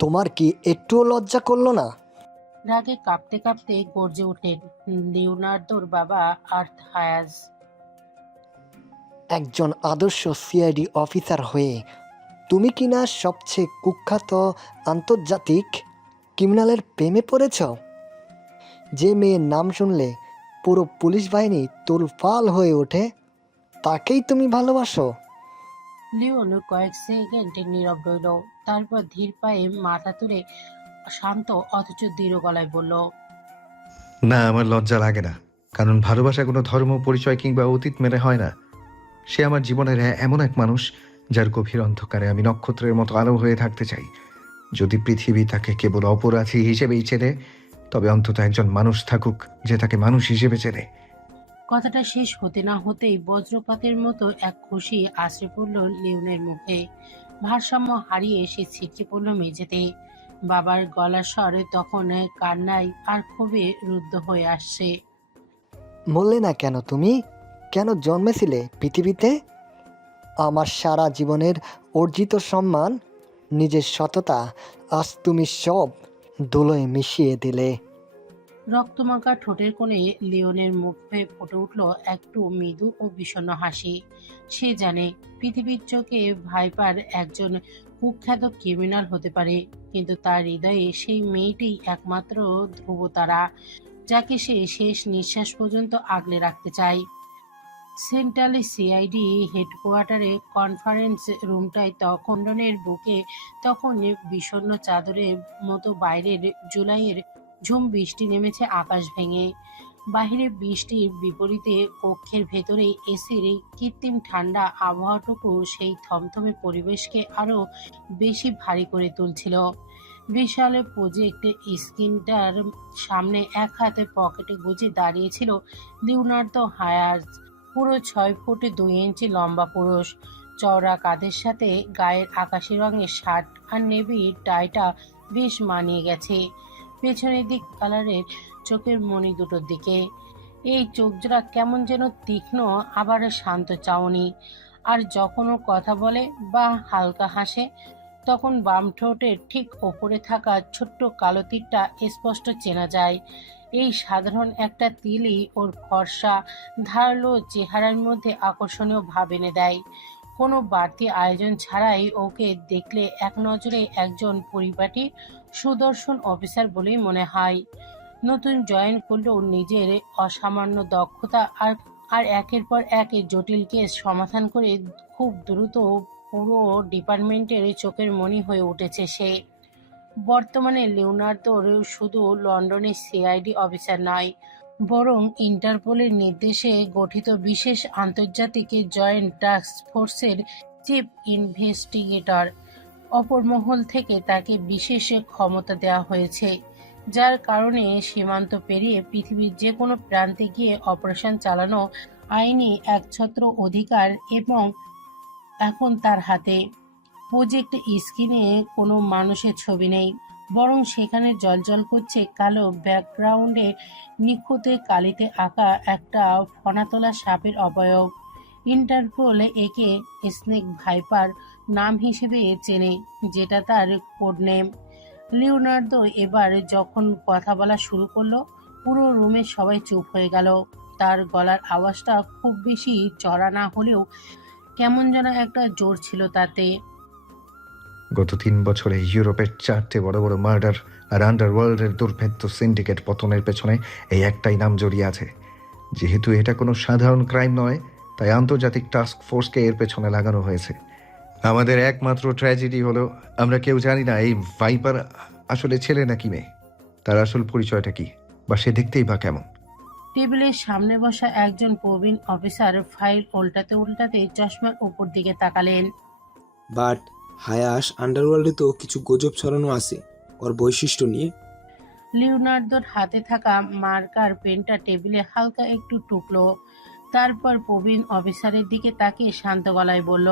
তোমার কি একটুও লজ্জা করলো না? রাগে কাঁপতে কাঁপতে গর্জে ওঠেন লিওনার্দোর বাবা আর্থ হায়াজ। একজন আদর্শ সিআইডি অফিসার হয়ে তুমি কিনা সবচেয়ে কুখ্যাত আন্তর্জাতিক ক্রিমিনালের প্রেমে পড়েছ? যে মেয়ের নাম শুনলে পুরো পুলিশ বাহিনী তোলপাল হয়ে ওঠে, তাকেই তুমি ভালোবাসো? লিওন কয়েক সেকেন্ড নীরব রইল, তারপর ধীর পায়ে মাথা তুলে শান্ত অথচ দৃঢ় গলায় বলল, না, আমার লজ্জা লাগে না, কারণ ভালোবাসা কোনো ধর্ম, পরিচয় কিংবা অতীত মেনে হয় না। সে আমার জীবনের এমন এক মানুষ যার গভীর অন্ধকারে আমি নক্ষত্রের মতো আলো হয়ে থাকতে চাই। যদি পৃথিবী তাকে কেবল অপরাধী হিসেবেই চেনে, তবে অন্তত একজন মানুষ থাকুক যে তাকে মানুষ হিসেবে চেনে। কথাটা শেষ হতে না হতেই বজ্রপাতের মতো এক খুশি আছড়ে পড়ল লিওনের মুখে। ভারসাম্য হারিয়ে সে ছিটকে পড়ল মেঝেতে। বাবার গলার স্বর তখন কান্নায় আর ক্ষোভে রুদ্ধ হয়ে আসছে। বললে না কেন তুমি? কেন জন্মেছিলে পৃথিবীতে? আমার সারা জীবনের অর্জিত সম্মান, নিজের সততা, আজ তুমি সব ধুলোয় মিশিয়ে দিলে। রক্তমাখা ঠোঁটের কোণে লিওনের মুখে ফুটে উঠল একটু মৃদু ও বিষণ্ণ হাসি। সে জানে পৃথিবীর চোখে ভাইপার একজন কুখ্যাত ক্রিমিনাল হতে পারে, কিন্তু তার হৃদয়ে সেই মেয়েটি একমাত্র ধ্রুবতারা, যাকে সে শেষ নিঃশ্বাস পর্যন্ত আগলে রাখতে চায়। সেন্ট্রাল সিআইডি হেডকোয়ার্টারে কনফারেন্স রুমটায় তখন লন্ডনের বুকে তখন বিষণ্ণ চাদরের মতো বাইরের জুলাইয়ের ঝুম বৃষ্টি নেমেছে আকাশ ভেঙে। বাহিরে বৃষ্টির বিপরীতে কক্ষের ভেতরে এসির এই কৃত্রিম ঠান্ডা আবহাওয়াটুকু সেই থমথমে পরিবেশকে আরো বেশি ভারী করে তুলছিল। বিশাল প্রজেক্ট স্ক্রিনটার সামনে এক হাতে পকেটে গুজে দাঁড়িয়েছিল লিওনার্দো হায়াজ। পুরো 6 ফুট 2 ইঞ্চি লম্বা পুরুষ, চওড়া কাঁধের সাথে গায়ের আকাশি রঙের শার্ট আর নেভি টাইটা বেশ মানিয়ে গেছে পেছনের দিক কালারের চোখের মণি দুটোর দিকে। এই চোখজোড়া কেমন যেন তীক্ষ্ণ আবার শান্ত চাউনি। আর যখন ও কথা বলে বা হালকা হাসে, তখন বাম ঠোঁটের ঠিক ওপরে থাকা ছোট্ট কালো তীরটা স্পষ্ট চেনা যায়। এই সাধারণ একটা তিলই ওর ফর্সা ধারালো চেহারার মধ্যে আকর্ষণীয় ভাব এনে দেয়। কোনো বাড়তি আয়োজন ছাড়াই ওকে দেখলে এক নজরে একজন পরিপাটি সুদর্শন অফিসার বলেই মনে হয়। নতুন জয়েন করলেও নিজের অসামান্য দক্ষতা আর আর একের পর এক জটিল কেস সমাধান করে খুব দ্রুত পুরো ডিপার্টমেন্টের চোখের মণি হয়ে উঠেছে সে। বর্তমানে লিওনার্দোর শুধু লন্ডনের সিআইডি অফিসার নয়, বরং ইন্টারপোলের নির্দেশে গঠিত বিশেষ আন্তর্জাতিক জয়েন্ট টাস্ক ফোর্সের চিফ ইনভেস্টিগেটর। অপর মহল থেকে তাকে বিশেষ ক্ষমতা দেওয়া হয়েছে, যার কারণে সীমান্ত পেরিয়ে পৃথিবীর যে কোনো প্রান্তে গিয়ে অপারেশন চালানো আইনি একছত্র অধিকার এবং এখন তার হাতে। প্রজেক্ট স্ক্রিনে কোনো মানুষের ছবি নেই, বরং সেখানে জ্বলজ্বল করছে কালো ব্যাকগ্রাউন্ডে নিখুঁতে কালিতে আঁকা একটা ফনাতোলা সাপের অবয়ব। ইন্টারপোল একে স্নেক ভাইপার নাম হিসেবে চেনে, যেটা তার কোড নেম। লিওনার্দো এবার যখন কথা বলা শুরু করলো, পুরো রুমে সবাই চুপ হয়ে গেল। তার গলার আওয়াজটা খুব বেশি চড়া না হলেও কেমন যেন একটা জোর ছিল তাতে। গত 3 বছরে ইউরোপের 4টে বড় বড় মার্ডার আর আন্ডারওয়ার্ল্ডের দুর্ভেদ্য সিন্ডিকেট পতনের পেছনে এই একটাই নাম জড়িয়ে আছে। যেহেতু এটা কোনো সাধারণ ক্রাইম নয়, তাই আন্তর্জাতিক টাস্ক ফোর্সকে এর পেছনে লাগানো হয়েছে। আমাদের একমাত্র ট্র্যাজেডি হলো আমরা কেউ জানি না এই ভাইপার আসলে ছেলে নাকি মেয়ে, তার আসল পরিচয়টা কি, বা সে দেখতেই বা কেমন। টেবিলের সামনে বসা একজন প্রবীণ অফিসার ফাইল উল্টাতে উল্টাতে চশমার উপর দিকে তাকালেন। বাট হায়াস আন্ডারওয়ার্ল্ডে তো কিছু গুজব ছড়ানো আছে ওর বৈশিষ্ট্য নিয়ে। লিওনার্দোর হাতে থাকা মার্কার পেনটা টেবিলে হালকা একটু টুকলো, তারপর প্রবীণ অফিসারের দিকে তাকিয়ে শান্ত গলায় বলল,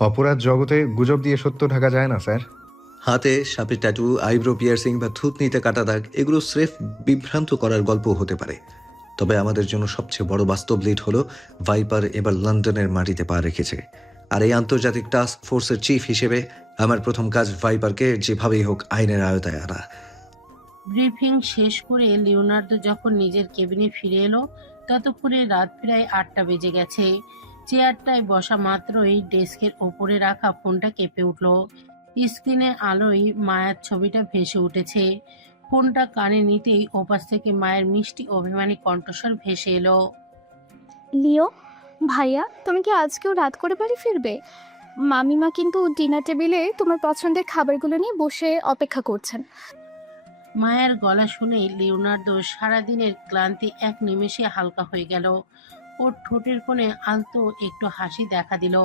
অপরাধ জগতে গুজব দিয়ে সত্য ঢাকা যায় না স্যার। হাতে সাপের ট্যাটু, আইব্রো পিয়ার্সিং বা থুতনিতে কাটা দাগ, এগুলো স্রেফ বিভ্রান্ত করার গল্প হতে পারে। তবে আমাদের জন্য সবচেয়ে বড় বাস্তব লিড হলো ভাইপার এবার লন্ডনের মাটিতে পা রেখেছে। আর এই আন্তর্জাতিক টাস্ক ফোর্সের চিফ হিসেবে আমার প্রথম কাজ ভাইপারকে যেভাবেই হোক আইনের আওতায় আনা। ব্রিফিং শেষ করে লিওনার্দো যখন নিজের কেবিনে ফিরে এলো ততক্ষণে রাত প্রায় 8টা বেজে গেছে। চেয়ারটায় বসা মাত্রই ডেস্কের ওপরে রাখা ফোনটা কেঁপে উঠল। স্ক্রিনে আলোয় মায়ার ছবিটা ভেসে উঠেছে। ফোনটা কানে নিতেই ওপাশ থেকে মায়ের মিষ্টি অভিমানী কণ্ঠস্বর ভেসে এলো। লিও, ভাইয়া তুমি কি আজকেও রাত করে বাড়ি ফিরবে? মামিমা কিন্তু ডিনার টেবিলে তোমার পছন্দের খাবারগুলো নিয়ে বসে অপেক্ষা করছেন। মায়ের গলা শুনেই লিওনার্দো সারাদিনের ক্লান্তি এক নিমেষে হালকা হয়ে গেল। ওর ঠোঁটের কোণে আলতো একটু হাসি দেখা দিল।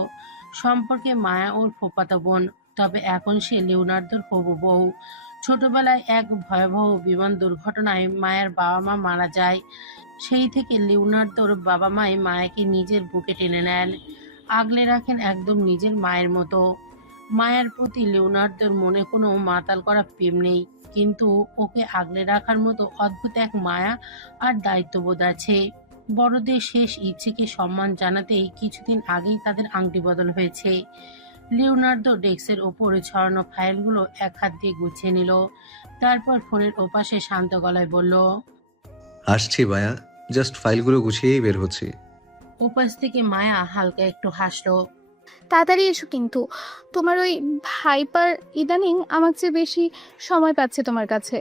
সম্পর্কে মায়া ওর ফুফাতো বোন, তবে এখন সে লিওনার্দোর হবু বউ। ছোটবেলায় এক ভয়াবহ বিমান দুর্ঘটনায় মায়ের বাবা মা মারা যায়। সেই থেকে লিওনার্দোর বাবা মাই মায়াকে নিজের বুকে টেনে নেন, আগলে রাখেন একদম নিজের মায়ের মতো। মায়ের প্রতি লিওনার্দোর মনে কোনো মাতাল করা প্রেম নেই, কিন্তু ওকে আগলে রাখার মতো অদ্ভুত এক মায়া আর দায়িত্ববোধ আছে। বড়দের শেষ ইচ্ছেকে সম্মান জানাতেই কিছুদিন আগেই তাদের আংটি বদল হয়েছে। লিওনার্দো ডেস্কের ওপর ছড়ানো ফাইলগুলো এক হাত দিয়ে গুছিয়ে নিল, তারপর ফোনের ওপাশে শান্ত গলায় বলল। আসছি ভাইয়া, জাস্ট ফাইলগুলো গুছিয়েই বের হচ্ছি। ওপাশ থেকে মায়া হালকা একটু হাসলো। তাড়াতাড়ি এসো কিন্তু, তোমার ওই ভাইপার ইদানিং আমার চেয়ে বেশি সময় পাচ্ছে তোমার কাছে।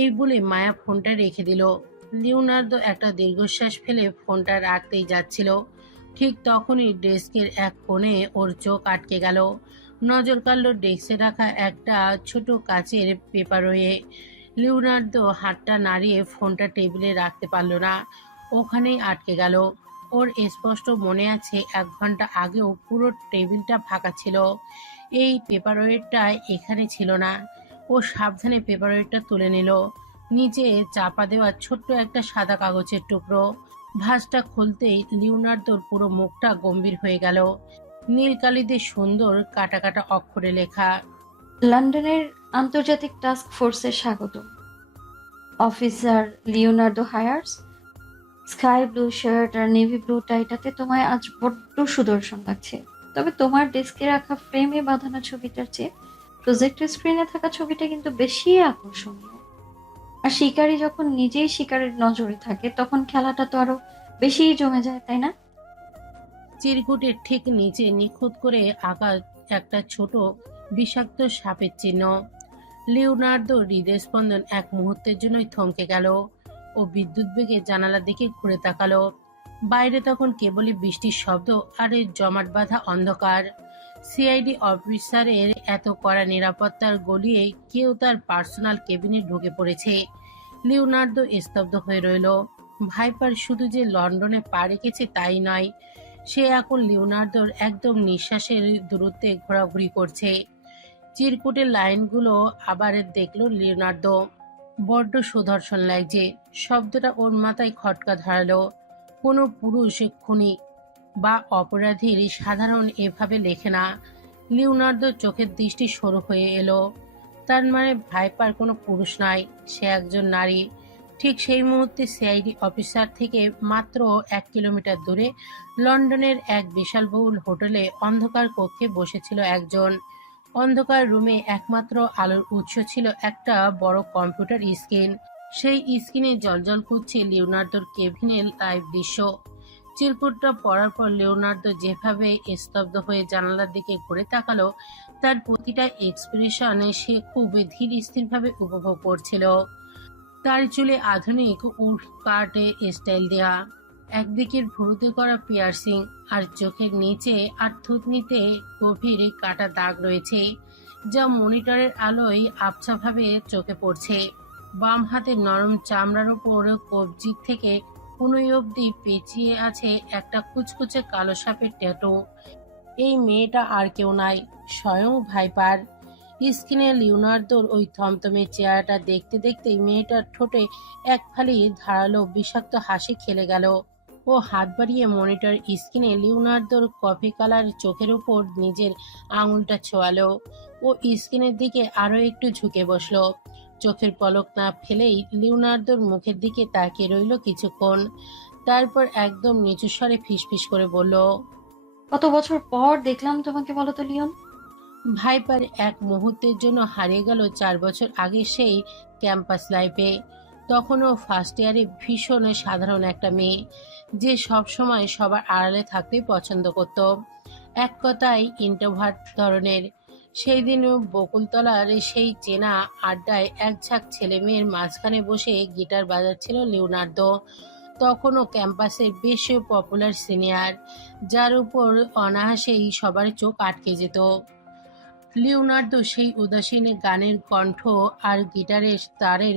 এই বলে মায়া ফোনটা রেখে দিল। লিওনার্দো একটা দীর্ঘশ্বাস ফেলে ফোনটা রাখতেই যাচ্ছিল, ঠিক তখনই ডেস্কের এক কোণে ওর চোখ আটকে গেল। নজর কাড়ল ডেস্কে রাখা একটা ছোট কাচের পেপারওয়ে। লিওনার্দো হাতটা নাড়িয়ে ফোনটা টেবিলে রাখতে পারল না, ওখানেই আটকে গেল। ওর স্পষ্ট মনে আছে 1 ঘন্টা আগেও পুরো টেবিলটা ফাঁকা ছিল, এই পেপারওয়েটটা এখানে ছিল না। ও সাবধানে পেপারওয়েটটা তুলে নিল। নিচে চাপা দেওয়া ছোট্ট একটা সাদা কাগজের টুকরো। ভাঁজটা খুলতেই লিওনার্দোর পুরো মুখটা গম্ভীর হয়ে গেল। নীল কালিতে সুন্দর কাটা কাটা অক্ষরে লেখা। লন্ডনের আন্তর্জাতিক টাস্ক ফোর্সে স্বাগত। অফিসার লিওনার্দো হায়ার্স। স্কাই ব্লু শার্ট আর নেভি ব্লু টাইটাতে তোমায় আজ বড্ড সুদর্শন লাগছে। তবে তোমার ডেস্কে রাখা ফ্রেমে বাঁধানো ছবিটার চেয়ে প্রজেক্টর স্ক্রিনে থাকা ছবিটা কিন্তু বেশি আকর্ষণীয়। আর শিকারী যখন নিজেই শিকারের নজরে থাকে তখন খেলাটা তো আরো বেশিই জমে যায়, তাই না? চিরকুটের ঠিক নিচে নিখুঁত করে আঁকা একটা ছোট বিষাক্ত সাপের চিহ্ন। লিওনার্দো হৃদস্পন্দন এক মুহূর্তের জন্যই থমকে গেল। ও বিদ্যুৎ বেগে জানালার দিকে ঘুরে তাকালো। বাইরে তখন কেবলই বৃষ্টির শব্দ আর এই জমাট বাঁধা অন্ধকার। সিআইডি অফিসারের এত কড়া নিরাপত্তার গলিয়ে কেউ তার পার্সোনাল কেবিনে ঢুকে পড়েছে। লিওনার্দো স্তব্ধ হয়ে রইল। ভাইপার শুধু যে লন্ডনে পা রেখেছে তাই নয়, সে এখন লিওনার্দোর একদম নিঃশ্বাসের দূরত্বে ঘোরাঘুরি করছে। চিরকুটের লাইনগুলো আবার দেখল লিওনার্দো। বড্ড সুদর্শন লাগছে, শব্দটা ওর মাথায় খটকা ধরালো। কোনো পুরুষ খুনি বা অপরাধীর সাধারণ এভাবে লেখে না। লিওনার্দোর চোখের দৃষ্টি সরু হয়ে এলো। তার মানে ভাইপার কোনো পুরুষ নয়, সে একজন নারী। ঠিক সেই মুহূর্তে সিআইডি অফিসার থেকে মাত্র 1 কিলোমিটার দূরে লন্ডনের এক বিশালবহুল হোটেলে অন্ধকার কক্ষে বসেছিল একজন। অন্ধকার রুমে একমাত্র আলোর উৎস ছিল একটা বড় কম্পিউটার স্ক্রিন। সেই স্ক্রিনে জ্বলজ্বল করছে লিওনার্দোর কেবিনের লাইভ দৃশ্য। চিরকুটটা পড়ার পর লিওনার্দো যেভাবে স্তব্ধ হয়ে জানালার দিকে ঘুরে তাকালো, তার প্রতিটা এক্সপ্রেশনে সে খুব ধীর স্থিরভাবে উপভোগ করছিল। তার চুলে আধুনিক উড কাটে স্টাইল দেয়া, একদিকের ভুরুতে করা পিয়ার্সিং, আর চোখের নিচে আর থুতনিতে গভীর কাটা দাগ রয়েছে, যা মনিটরের আলোয় আবছাভাবে চোখে পড়ছে। বাম হাতের নরম চামড়ার ওপর কবজি থেকে কনুই অবধি পেঁচিয়ে আছে একটা কুচকুচে কালো সাপের ট্যাটু। এই মেয়েটা আর কেউ নাই, স্বয়ং ভাইপার। স্ক্রিনে লিওনার্দোর ওই থমথমে চেহারাটা দেখতে দেখতেই মেয়েটার ঠোঁটে এক ফালি ধারালো বিষাক্ত হাসি খেলে গেল। ও হাত বাড়িয়ে মনিটর স্ক্রিনে লিওনার্দোর কফি কালার চোখের উপর নিজের আঙুলটা ছোঁয়ালো। ও স্ক্রিনের দিকে আরো একটু ঝুঁকে বসলো। চোখের পলক না ফেলেই লিওনার্দোর মুখের দিকে তাকিয়ে রইল কিছুক্ষণ, তারপর একদম নিচু স্বরে ফিসফিস করে বলল। কত বছর পর দেখলাম তোমাকে, বলো তো লিওন। ভাইপার এক মুহূর্তের জন্য হারিয়ে গেল 4 বছর আগে সেই ক্যাম্পাস লাইফে। তখনও ফার্স্ট ইয়ারে ভীষণ সাধারণ একটা মেয়ে, যে সব সময় সবার আড়ালে থাকতে পছন্দ করত, এক কথায় ইন্ট্রোভার্ট ধরনের। সেই দিন বকুলতলার সেই চেনা আড্ডায় এক ঝাঁক ছেলে মেয়ের মাঝখানে বসে গিটার বাজাচ্ছিল লিওনার্দো, তখনও ক্যাম্পাসের বেশ পপুলার সিনিয়র, যার উপর অনায়াসেই সবার চোখ আটকে যেত। লিওনার্দো সেই উদাসীন গানের কণ্ঠ আর গিটারের তারের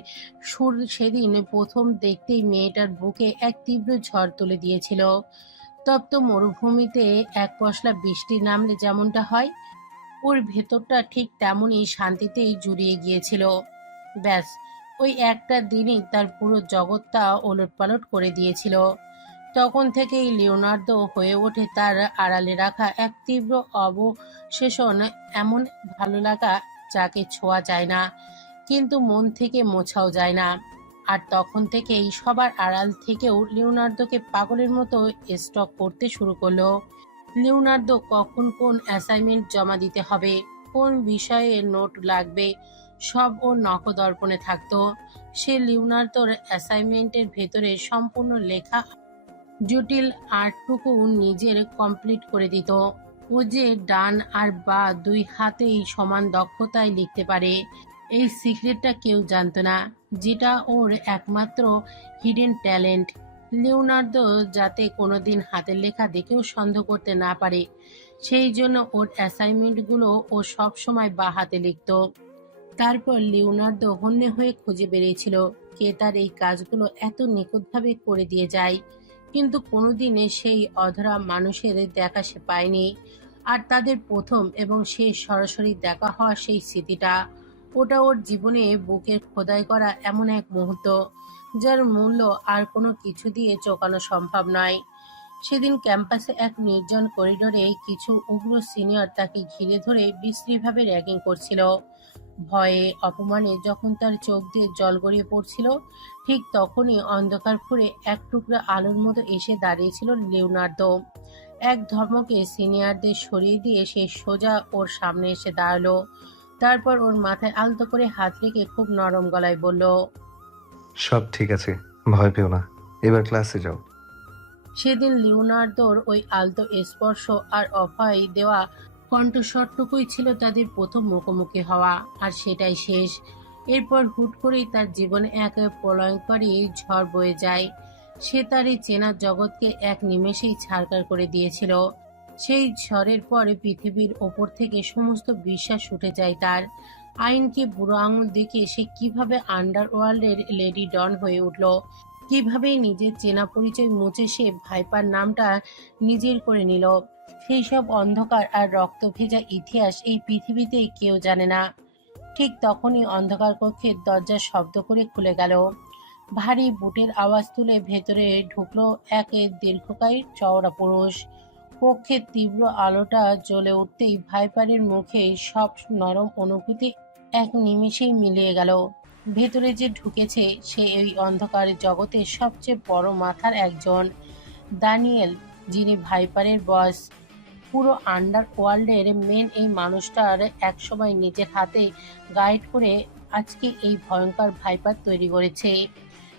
সুর সেদিন প্রথম দেখতেই মেয়েটার বুকে এক তীব্র ঝড় তুলে দিয়েছিল। তপ্ত মরুভূমিতে এক পশলা বৃষ্টি নামলে যেমনটা হয়, ওর ভেতরটা ঠিক তেমনই শান্তিতেই জুড়িয়ে গিয়েছিল। ব্যাস, ওই একটা দিনই তার পুরো জগৎটা ওলটপালট করে দিয়েছিল। তখন থেকেই লিওনার্দো হয়ে ওঠে তার আড়ালে রাখা এক তীব্র অবসেশন, এমন ভালো লাগা যাকে ছোঁয়া যায় না কিন্তু মন থেকে মোছাও যায় না। আর তখন থেকেই সবার আড়াল থেকেও লিওনার্দোকে পাগলের মতো স্টক করতে শুরু করলো। লিওনার্দো কখন কোন অ্যাসাইনমেন্ট জমা দিতে হবে, কোন বিষয়ে নোট লাগবে, সব ওর নখদর্পণে থাকতো। সে লিওনার্দোর অ্যাসাইনমেন্টের ভেতরে সম্পূর্ণ লেখা জটিল আর্টটুকু নিজের কমপ্লিট করে দিত। ও যে ডান আর বা দুই হাতেই সমান দক্ষতায় লিখতে পারে, এই সিক্রেটটা কেউ জানতো না, যেটা ওর একমাত্র হিডেন ট্যালেন্ট। লিওনার্দো যাতে কোনোদিন হাতের লেখা দেখেও সন্দেহ করতে না পারে, সেই জন্য ওর অ্যাসাইনমেন্টগুলো ও সব সময় বা হাতে লিখত। তারপর লিওনার্দো হন্যে হয়ে খুঁজে বেরিয়েছিল কে তার এই কাজগুলো এত নিখুঁতভাবে করে দিয়ে যায়, কিন্তু কোনোদিনে সেই অধরা মানুষের দেখা সে পায়নি। আর তাদের প্রথম এবং শেষ সরাসরি দেখা হওয়া সেই স্মৃতিটা, ওটা ওর জীবনে বুকের খোদাই করা এমন এক মুহূর্ত, যার মূল্য আর কোনো কিছু দিয়ে চোকানো সম্ভব নয়। সেদিন ক্যাম্পাসে এক নির্জন করিডোরে কিছু উগ্র সিনিয়র তাকে ঘিরে ধরে বিশ্রীভাবে র্যাগিং করছিল। ভয়ে অপমানে যখন তার চোখ দিয়ে জল গড়িয়ে পড়ছিল, ঠিক তখনই অন্ধকার ফুঁড়ে এক টুকরা আলোর মতো এসে দাঁড়িয়েছিল লিওনার্দো। এক ধমকে সিনিয়রদের সরিয়ে দিয়ে সে সোজা ওর সামনে এসে দাঁড়ালো। তারপর ওর মাথায় আলতো করে হাত রেখে খুব নরম গলায় বলল, সব ঠিক আছে, ভয় পেও না, এবার ক্লাসে যাও। সেদিন লিওনার্দোর ওই আলতো স্পর্শ আর অভয় দেওয়া কণ্ঠস্বরটুকুই ছিল তাদের প্রথম মুখোমুখি হওয়া, আর সেটাই শেষ। এরপর হুট করেই তার জীবনে এক প্রলয়ঙ্করী ঝড় বয়ে যায়। সে তার এই চেনা জগৎকে এক নিমেষেই ছারখার করে দিয়েছিল। সেই ঝড়ের পরে পৃথিবীর ওপর থেকে সমস্ত বিশ্বাস উঠে যায় তার। আইনকে বুড়ো আঙুল দেখে সে কিভাবে আন্ডারওয়ার্ল্ডের লেডি ডন হয়ে উঠল, কিভাবে নিজের চেনা পরিচয় মুছে সে ভাইপার নামটা নিজের করে নিল, সেই সব অন্ধকার আর রক্ত ভেজা ইতিহাস এই পৃথিবীতে কেউ জানে না। ঠিক তখনই অন্ধকার কক্ষের দরজা শব্দ করে খুলে গেল। ভারী বুটের আওয়াজ তুলে ভেতরে ঢুকলো এক দীর্ঘকায় চওড়া পুরুষ। কক্ষের তীব্র আলোটা জ্বলে উঠতেই ভাইপারের মুখে সব নরম অনুভূতি এক নিমেষেই মিলিয়ে গেল। ভেতরে যে ঢুকেছে সে এই অন্ধকার জগতের সবচেয়ে বড় মাথার একজন, দানিয়েল, যিনি ভাইপারের বস। পুরো আন্ডার ওয়ার্ল্ডের মেন এই মানুষটার একসময় নিজের হাতে গাইড করে আজকে এই ভয়ঙ্কর ভাইপার তৈরি করেছে,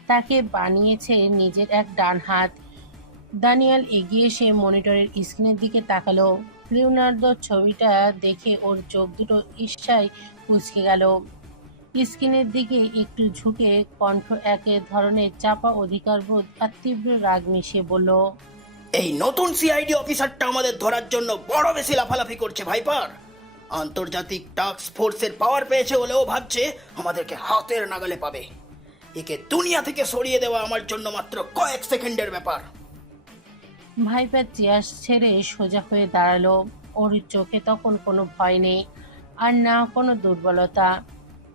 তাকে বানিয়েছে নিজের এক ডান হাত। দানিয়েল এগিয়ে এসে মনিটরের স্ক্রিনের দিকে তাকালো। লিওনার্দোর ছবিটা দেখে ওর চোখ দুটো ঈর্ষায় কুঁচকে গেল। স্ক্রিনের দিকে একটু ঝুঁকে কণ্ঠ এক ধরনের চাপা অধিকারবোধ আর তীব্র রাগ মিশিয়ে বলল, এই নতুন সিআইডি অফিসারটা আমাদের ধরার জন্য বড় বেশি লাফালাফি করছে ভাইপার। আন্তর্জাতিক টাস্ক ফোর্সের পাওয়ার পেয়েছে বলেও ভাবছে আমাদেরকে হাতের নাগালে পাবে। একে দুনিয়া থেকে সরিয়ে দেওয়া আমার জন্য মাত্র কয়েক সেকেন্ডের ব্যাপার। ভাইপার চেয়ার ছেড়ে সোজা হয়ে দাঁড়ালো। ওর চোখে তখন কোনো ভয় নেই আর না কোনো দুর্বলতা।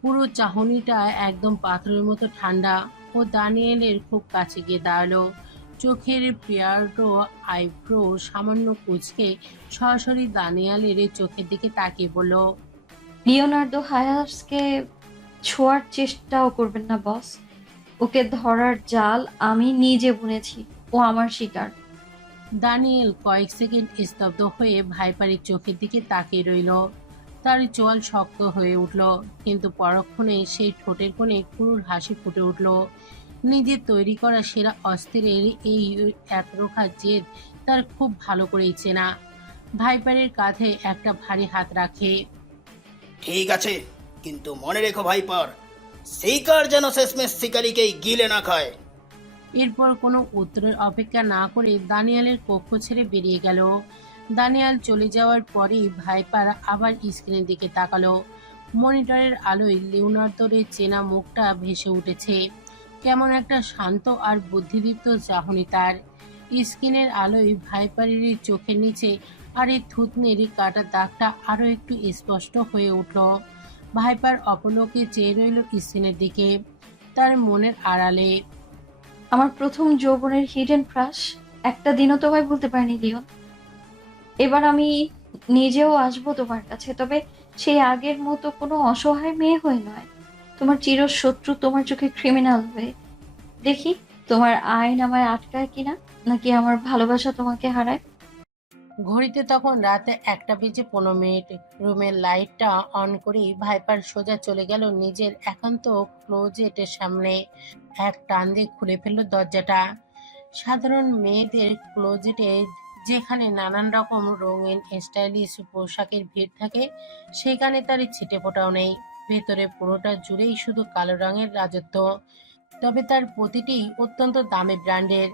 পুরো চাহনিটা একদম পাথরের মতো ঠান্ডা। ও দানিয়েলের খুব কাছে গিয়ে দাঁড়ালো। চোখের পেয়ারো আইব্রো সামান্য কুঁচকে সরাসরি দানিয়েলের চোখের দিকে তাকিয়ে বলল, লিওনার্দো হায়ার্সকে ছোঁয়ার চেষ্টাও করবেন না বস। ওকে ধরার জাল আমি নিজে বুনেছি, ও আমার শিকার। দানিয়েল কয়েক সেকেন্ড স্তব্ধ হয়ে ভাইপারের চোখের দিকে তাকিয়ে রইল। তার চোয়াল শক্ত হয়ে উঠল, কিন্তু পরক্ষণে সেই ঠোঁটের কোণে ক্রূর হাসি ফুটে উঠল। নিজের তৈরি করা সেরা অস্ত্রের এই একরোখা জেদ তার খুব ভালো করেই চেনা। ভাইপারের কাঁধে একটা ভারী হাত রাখে। ঠিক আছে, কিন্তু মনে রেখো ভাইপার, শিকার যেন শেষমেশ শিকারীকেই গিলে না খায়। এরপর কোনো উত্তরের অপেক্ষা না করে দানিয়ালের কক্ষ ছেড়ে বেরিয়ে গেল। দানিয়াল চলে যাওয়ার পরেই ভাইপার আবার স্ক্রিনের দিকে তাকালো। মনিটরের আলোয় লিওনার্দোর চেনা মুখটা ভেসে উঠেছে। কেমন একটা শান্ত আর বুদ্ধিদীপ্ত চাহনি তার। স্ক্রিনের আলোয় ভাইপারের চোখের নিচে আর এই থুতনির কাটা দাগটা আরো একটু স্পষ্ট হয়ে উঠল। ভাইপার অপলকে চেয়ে রইল স্ক্রিনের দিকে, তার মনের আড়ালে। আমার প্রথম যৌবনের হিডেন ক্রাশ একটা দিনও তোমায় বলতে পারিনি লিওন। এবার আমি নিজেও আসবো তোমার কাছে, তবে সেই আগের মতো কোনো অসহায় মেয়ে হয়ে নয়, তোমার চিরশত্রু, তোমার চোখে ক্রিমিনাল হয়ে। দেখি তোমার আইন আমায় আটকায় কিনা, নাকি আমার ভালোবাসা তোমাকে হারায়। ঘড়িতে তখন রাতে 1:15। রুমের লাইটটা অন করেই ভাইপার সোজা চলে গেল নিজের একান্ত ক্লোজেটের সামনে। এক টান দিয়ে খুলে ফেলল দরজাটা। সাধারণ মেয়েদের ক্লোজেটে যেখানে নানান রকম রঙিন স্টাইলিশ পোশাকের ভিড় থাকে, সেখানে তার ছিটে ফোটাও নেই। ভেতরে পুরোটা জুড়েই শুধু কালো রঙের রাজত্ব, তবে তার প্রতিটি অত্যন্ত দামি ব্র্যান্ডের।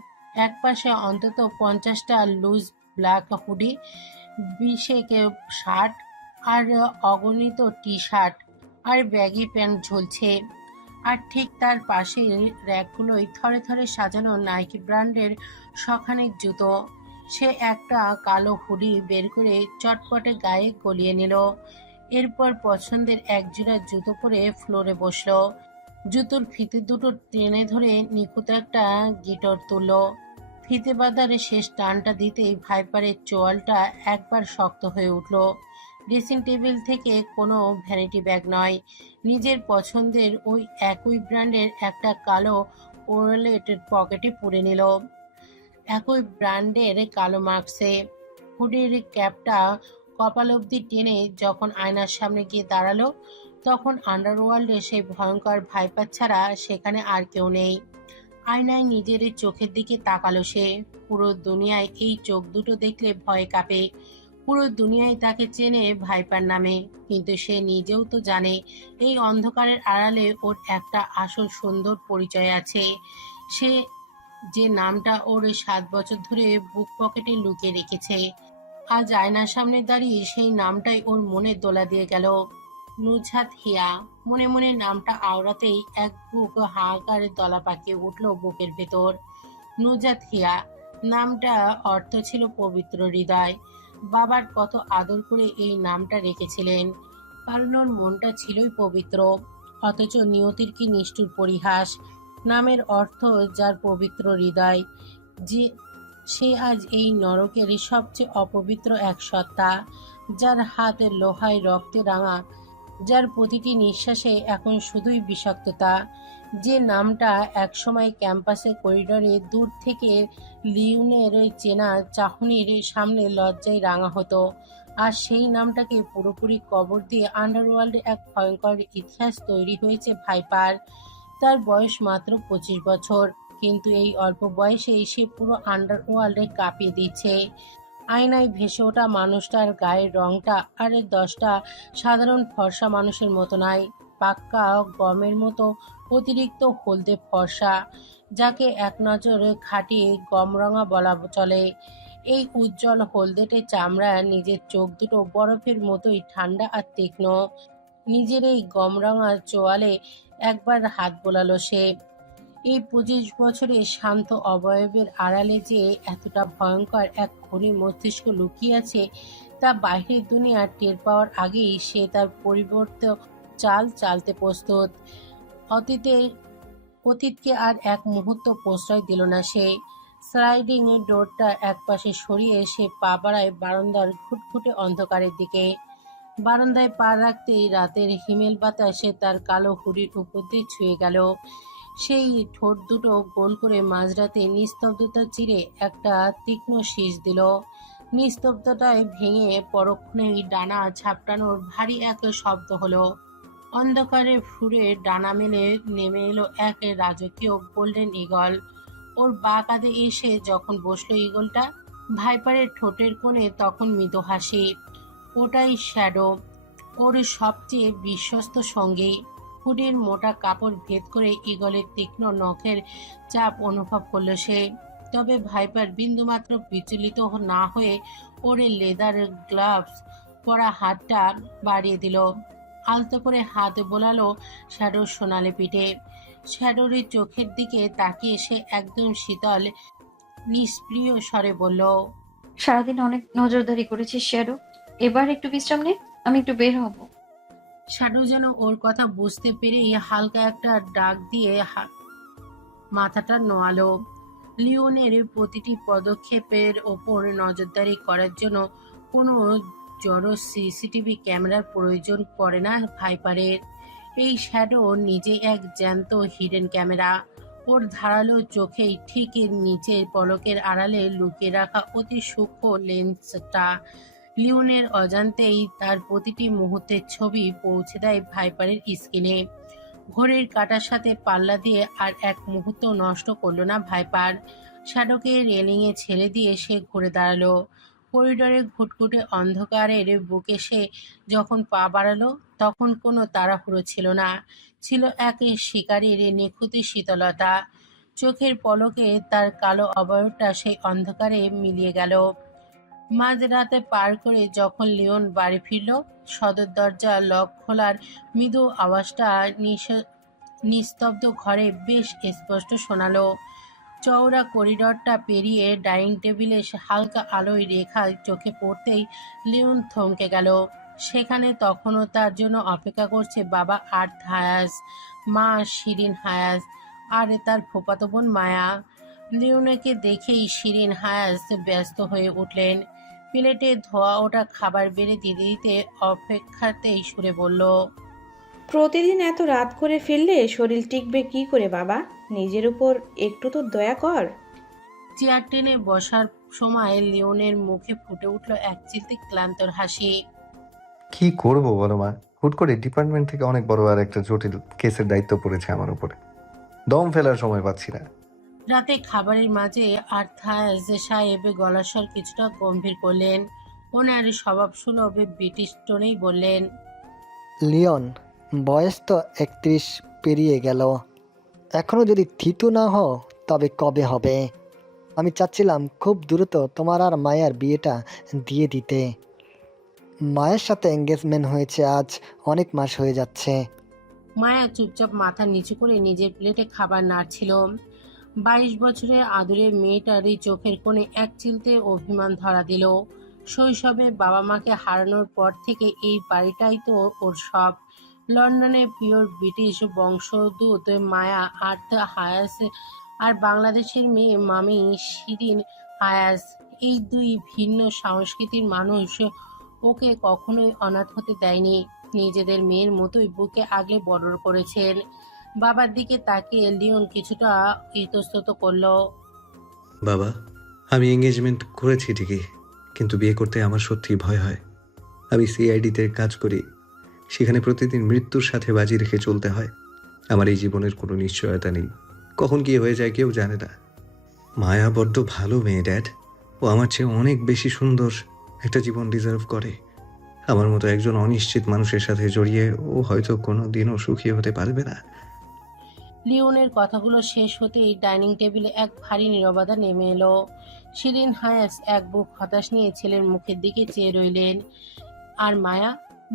একপাশে অন্তত 50টা লুজ ব্ল্যাক হুডি, 20 শার্ট আর অগণিত টি শার্ট আর ব্যাগি প্যান্ট ঝুলছে। আর ঠিক তার পাশে র্যাকগুলোয় থরে থরে সাজানো নাইকি ব্র্যান্ডের শখানেক জুতো। সে একটা কালো হুডি বের করে চটপটে গায়ে গলিয়ে নিল। এরপর পছন্দের একজোড়া জুতো পরে ফ্লোরে বসলো। জুতোর ফিতে দুটো টেনে ধরে নিখুঁত একটা গিটার তুলল। ফিতে বাঁধার শেষ টানটা দিতেই ভাইপারের চোয়ালটা একবার শক্ত হয়ে উঠল। ড্রেসিং টেবিল থেকে কোনো ভ্যানিটি ব্যাগ নয়, নিজের পছন্দের ওই একই ব্র্যান্ডের একটা কালো ওয়ালেট পকেটে পুরে নিল। একই ব্র্যান্ডের কালো মাস্কে হুডির ক্যাপটা কপাল অবধি টেনে যখন আয়নার সামনে গিয়ে দাঁড়ালো, তখন আন্ডারওয়ার্ল্ডে সেই ভয়ঙ্কর ভাইপার ছাড়া সেখানে আর কেউ নেই। আয়নায় নিজের চোখের দিকে তাকালো সে। পুরো দুনিয়ায় এই চোখ দুটো দেখলে ভয় কাঁপে। পুরো দুনিয়ায় তাকে চেনে ভাইপার নামে, কিন্তু সে নিজেও তো জানে এই অন্ধকারের আড়ালে ওর একটা আসল সুন্দর পরিচয় আছে। সে যে নামটা ওর 7 বছর ধরে বুক পকেটে লুকিয়ে রেখেছে, আজ আয়নার সামনে দাঁড়িয়ে সেই নামটাই ওর মনে দোলা দিয়ে গেল। নুজহাত হিয়া। মনে মনে নামটা আওড়াতেই এক বুক হাহাকারের দলা পাকিয়ে উঠল বুকের ভেতর। নুজহাত হিয়া নামটা অর্থ ছিল পবিত্র হৃদয়। বাবার কত আদর করে এই নামটা রেখেছিলেন, কারণ ওর মনটা ছিলই পবিত্র। অথচ নিয়তির কি নিষ্ঠুর পরিহাস। নামের অর্থ যার পবিত্র হৃদয়, যে সে আজ এই নরকের সবচেয়ে অপবিত্র এক সত্তা, যার হাত লোহায় রক্তে রাঙা, যার প্রতিটি নিঃশ্বাসে এখন শুধুই বিষাক্ততা। যে নামটা একসময় ক্যাম্পাসে করিডোরে দূর থেকে লিওনের চেনা চাহনির সামনে লজ্জায় রাঙা হতো, আর সেই নামটাকে পুরোপুরি কবর দিয়ে আন্ডারওয়ার্ল্ডে এক ভয়ঙ্কর ইতিহাস তৈরি হয়েছে ভাইপার। তার বয়স মাত্র 25 বছর, কিন্তু এই অল্প বয়সে সে পুরো আন্ডারওয়ার্ল্ডে কাঁপিয়ে দিচ্ছে। আয়নায় ভেসে ওঠা মানুষটার গায়ের রংটা আর 10টা সাধারণ ফর্সা মানুষের মতো নয়, পাক্কা গমের মতো অতিরিক্ত হলদে ফর্সা, যাকে এক নজরে খাঁটি গমরঙা বলা চলে। এই উজ্জ্বল হলদেটে চামড়া, নিজের চোখ দুটো বরফের মতোই ঠান্ডা আর তীক্ষ্ণ। নিজের এই গমরঙা চোয়ালে একবার হাত বোলালো সে। এই 25 বছরের শান্ত অবয়বের আড়ালে যে এতটা ভয়ঙ্কর এক খনি মস্তিষ্ক লুকিয়ে আছে, তা বাইরের দুনিয়া টের পাওয়ার আগেই সে তার পরিবর্তে চাল চালতে প্রস্তুত। অতীতকে আর এক মুহূর্ত প্রশ্রয় দিল না সে। স্লাইডিং ডোরটা একপাশে সরিয়ে সে পা বাড়ায় বারান্দার ঘুটঘুটে অন্ধকারের দিকে। বারান্দায় পা রাখতেই রাতের হিমেল বাতাসে তার কালো হুডির উপর দিয়ে ছুঁয়ে গেল। সেই ঠোঁট দুটো গোল করে মাঝরাতে নিস্তব্ধতা চিরে একটা তীক্ষ্ণ শীষ দিল। নিস্তব্ধতায় ভেঙে পরক্ষণেই ডানা ঝাপটানোর ভারী এক শব্দ হলো। অন্ধকারে ফুরে ডানা মেলে নেমে এলো এক রাজকীয় গোল্ডেন ঈগল। ওর বাঁ কাঁধে এসে যখন বসলো ঈগলটা, ভাইপারের ঠোঁটের কোণে তখন মৃদু হাসি। ওটাই শ্যাডো, ওর সবচেয়ে বিশ্বস্ত সঙ্গী। হুডির মোটা কাপড় ভেদ করে ঈগলের তীক্ষ্ণ নখের চাপ অনুভব করল সে। তবে ভাইপার বিন্দুমাত্র বিচলিত না হয়ে ওর লেদার গ্লাভস পরা হাতটা বাড়িয়ে দিল। আলতো করে হাত বোলালো শ্যাডোর সোনালি পিঠে। শ্যাডোর চোখের দিকে তাকিয়ে সে একদম শীতল নিষ্প্রিয় স্বরে বলল, সারাদিন অনেক নজরদারি করেছিস শ্যাডো, এবার একটু বিশ্রাম নে, আমি একটু বের হব। শ্যাডো যেন ওর কথা বুঝতে পেরেই হালকা একটা ডাক দিয়ে মাথাটা নোয়ালো। লিওনের প্রতিটি পদক্ষেপের ওপর নজরদারি করার জন্য কোনো জড়ো সিসিটিভি ক্যামেরার প্রয়োজন পড়ে না ভাইপারের। এই শ্যাডো নিজে এক জ্যান্ত হিডেন ক্যামেরা। ওর ধারালো চোখেই ঠিক নিচের পলকের আড়ালে লুকিয়ে রাখা অতি সূক্ষ্ম লেন্সটা লিওনের অজান্তেই তার প্রতিটি মুহূর্তের ছবি পৌঁছে দেয় ভাইপারের স্ক্রিনে। ঘড়ির কাঁটার সাথে পাল্লা দিয়ে আর এক মুহূর্ত নষ্ট করল না ভাইপার। শ্যাডোকে রেলিংয়ে ছেড়ে দিয়ে সে ঘুরে দাঁড়ালো। করিডোরে ঘুটঘুটে অন্ধকারের বুকে সে যখন পা বাড়ালো, তখন কোনো তাড়াহুড়ো ছিল না, ছিল এক শিকারীর নিখুঁত শীতলতা। চোখের পলকে তার কালো অবয়বটা সেই অন্ধকারে মিলিয়ে গেল। মাঝরাতে পার করে যখন লিওন বাড়ি ফিরল, সদর দরজা লক খোলার মৃদু আওয়াজটা নিস্তব্ধ ঘরে বেশ স্পষ্ট শোনালো। চওড়া করিডরটা পেরিয়ে ডাইনিং টেবিলে হালকা আলোয় রেখা চোখে পড়তেই লিওন থমকে গেল। সেখানে তখনও তার জন্য অপেক্ষা করছে বাবা আর্থ হায়াস, মা শিরিন হায়াস আর তার ফুফাতো বোন মায়া। লিওনকে দেখেই শিরিন হায়াস ব্যস্ত হয়ে উঠলেন। প্লেটে ধোয়া ওটা খাবার বেড়ে দিতে দিতে অপেক্ষাতেই সুরে বলল, প্রতিদিন এত রাত করে ফিরলে শরীর টিকবে কি করে বাবা? নিজের উপর একটু তো দয়া কর। চেয়ার টেনে বসার সময় লিওনের মুখে ফুটে উঠল এক চিলতে ক্লান্তর হাসি। কি করবো বলো মা, হুট করে ডিপার্টমেন্ট থেকে অনেক বড় আর একটা জটিল কেসের দায়িত্ব পড়েছে আমার উপরে, দম ফেলার সময় পাচ্ছি না। রাতে খাবারের মাঝে আর্থাস সাহেব গলার স্বর কিছুটা গম্ভীর করলেন। ওনার স্বভাব সুলভ ব্রিটিশ টোনেই বললেন, লিওন, বয়স তো 31 পেরিয়ে গেল, এখনো যদি থিতু না হও তবে কবে হবে? আমি চাচ্ছিলাম খুব দ্রুত তোমার আর মায়ের বিয়েটা দিয়ে দিতে। মায়ের সাথে এঙ্গেজমেন্ট হয়েছে আজ অনেক মাস হয়ে যাচ্ছে। মায়া চুপচাপ মাথা নিচু করে নিজের প্লেটে খাবার নাড়ছিল। 22 বছরের আদুরে মেয়েটারই চোখের কোণে এক চিলতে অভিমান ধরা দিল। শৈশবে বাবা মাকে হারানোর পর থেকে এই বাড়িটাই তো ওর সব। লন্ডনে পিওর ব্রিটিশ বংশোদ্ভূত মায়া আর্থ হায়াস আর বাংলাদেশের মেয়ে মামি শিরিন হায়াস, এই দুই ভিন্ন সংস্কৃতির মানুষ ওকে কখনোই অনাথ হতে দেয়নি। নিজেদের মেয়ের মতোই বুকে আগলে বড় করেছেন। বাবার দিকে তাকিয়ে লিওন কিছুটা ইতস্তত করল। বাবা, আমি এঙ্গেজমেন্ট করেছি ঠিকই, কিন্তু বিয়ে করতে আমার সত্যিই ভয় হয়। আমি সিআইডিতে কাজ করি, সেখানে প্রতিদিন মৃত্যুর সাথে বাজি রেখে চলতে হয়। আমার এই জীবনের কোনো নিশ্চয়তা নেই, কখন কি হয়ে যায় কেউ জানে না। মায়া বড্ড ভালো মেয়ে ড্যাড, ও আমার চেয়ে অনেক বেশি সুন্দর একটা জীবন ডিজার্ভ করে। আমার মতো একজন অনিশ্চিত মানুষের সাথে জড়িয়ে ও হয়তো কোনো দিনও সুখী হতে পারবে না। লিওনের কথাগুলো শেষ হতেই ডাইনিং টেবিলে এক ভারী নীরবতা নেমে এলো। শিরিন হায়াস এক বুক হতাশ নিয়ে ছেলের মুখের দিকে চেয়ে রইলেন। আর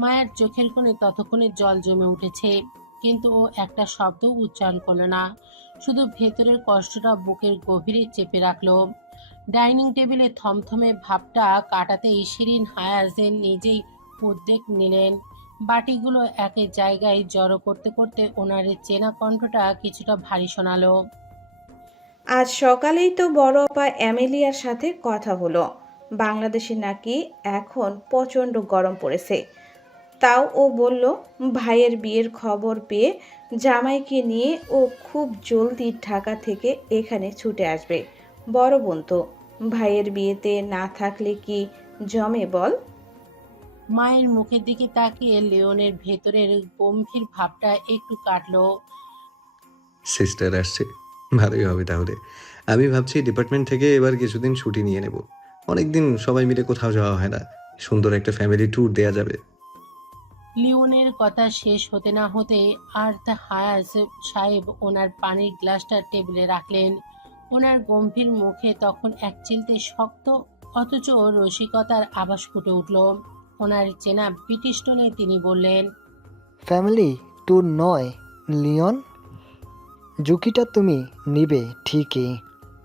মায়ার চোখের কোণে ততক্ষণে জল জমে উঠেছে, কিন্তু ও একটা শব্দ উচ্চারণ করল না, শুধু ভেতরের কষ্টটা বুকের গভীরে চেপে রাখলো। ডাইনিং টেবিলে থমথমে ভাবটা কাটাতেই শিরিন হায়াসের নিজেই উদ্যোগ নিলেন। বাটিগুলো একের জায়গায় জড়ো করতে করতে ওনার চেনা কণ্ঠটা কিছুটা ভারী শোনালো। আজ সকালেই তো বড় আপা অ্যামেলিয়ার সাথে কথা হলো, বাংলাদেশে নাকি এখন প্রচণ্ড গরম পড়েছে। তাও ও বলল ভাইয়ের বিয়ের খবর পেয়ে জামাইকে নিয়ে ও খুব জলদি ঢাকা থেকে এখানে ছুটে আসবে। বড় বোন তো, ভাইয়ের বিয়েতে না থাকলে কি জমে বল? মায়ের মুখের দিকে তাকিয়ে লিওনের ভেতরের গম্ভীর ভাবটা একটু কাটলো। সিস্টার আসছে, ভালোই হবে তাহলে। আমি ভাবছি ডিপার্টমেন্ট থেকে এবার কিছুদিন ছুটি নিয়ে নেব। অনেকদিন সবাই মিলে কোথাও যাওয়া হয় না, সুন্দর একটা ফ্যামিলি ট্যুর দেয়া যাবে। লিওনের কথা শেষ হতে না হতে আর্থ হায়াস সাহেব ওনার পানির গ্লাসটা টেবিলে রাখলেন। ওনার গম্ভীর মুখে তখন এক চিলতে শক্ত অথচ রসিকতার আভাস ফুটে উঠল। ওনার চেনা ব্রিটিশ টোনে তিনি বললেন, ফ্যামিলি ট্যুর নয় লিওন, ঝুঁকিটা তুমি নিবে ঠিকই,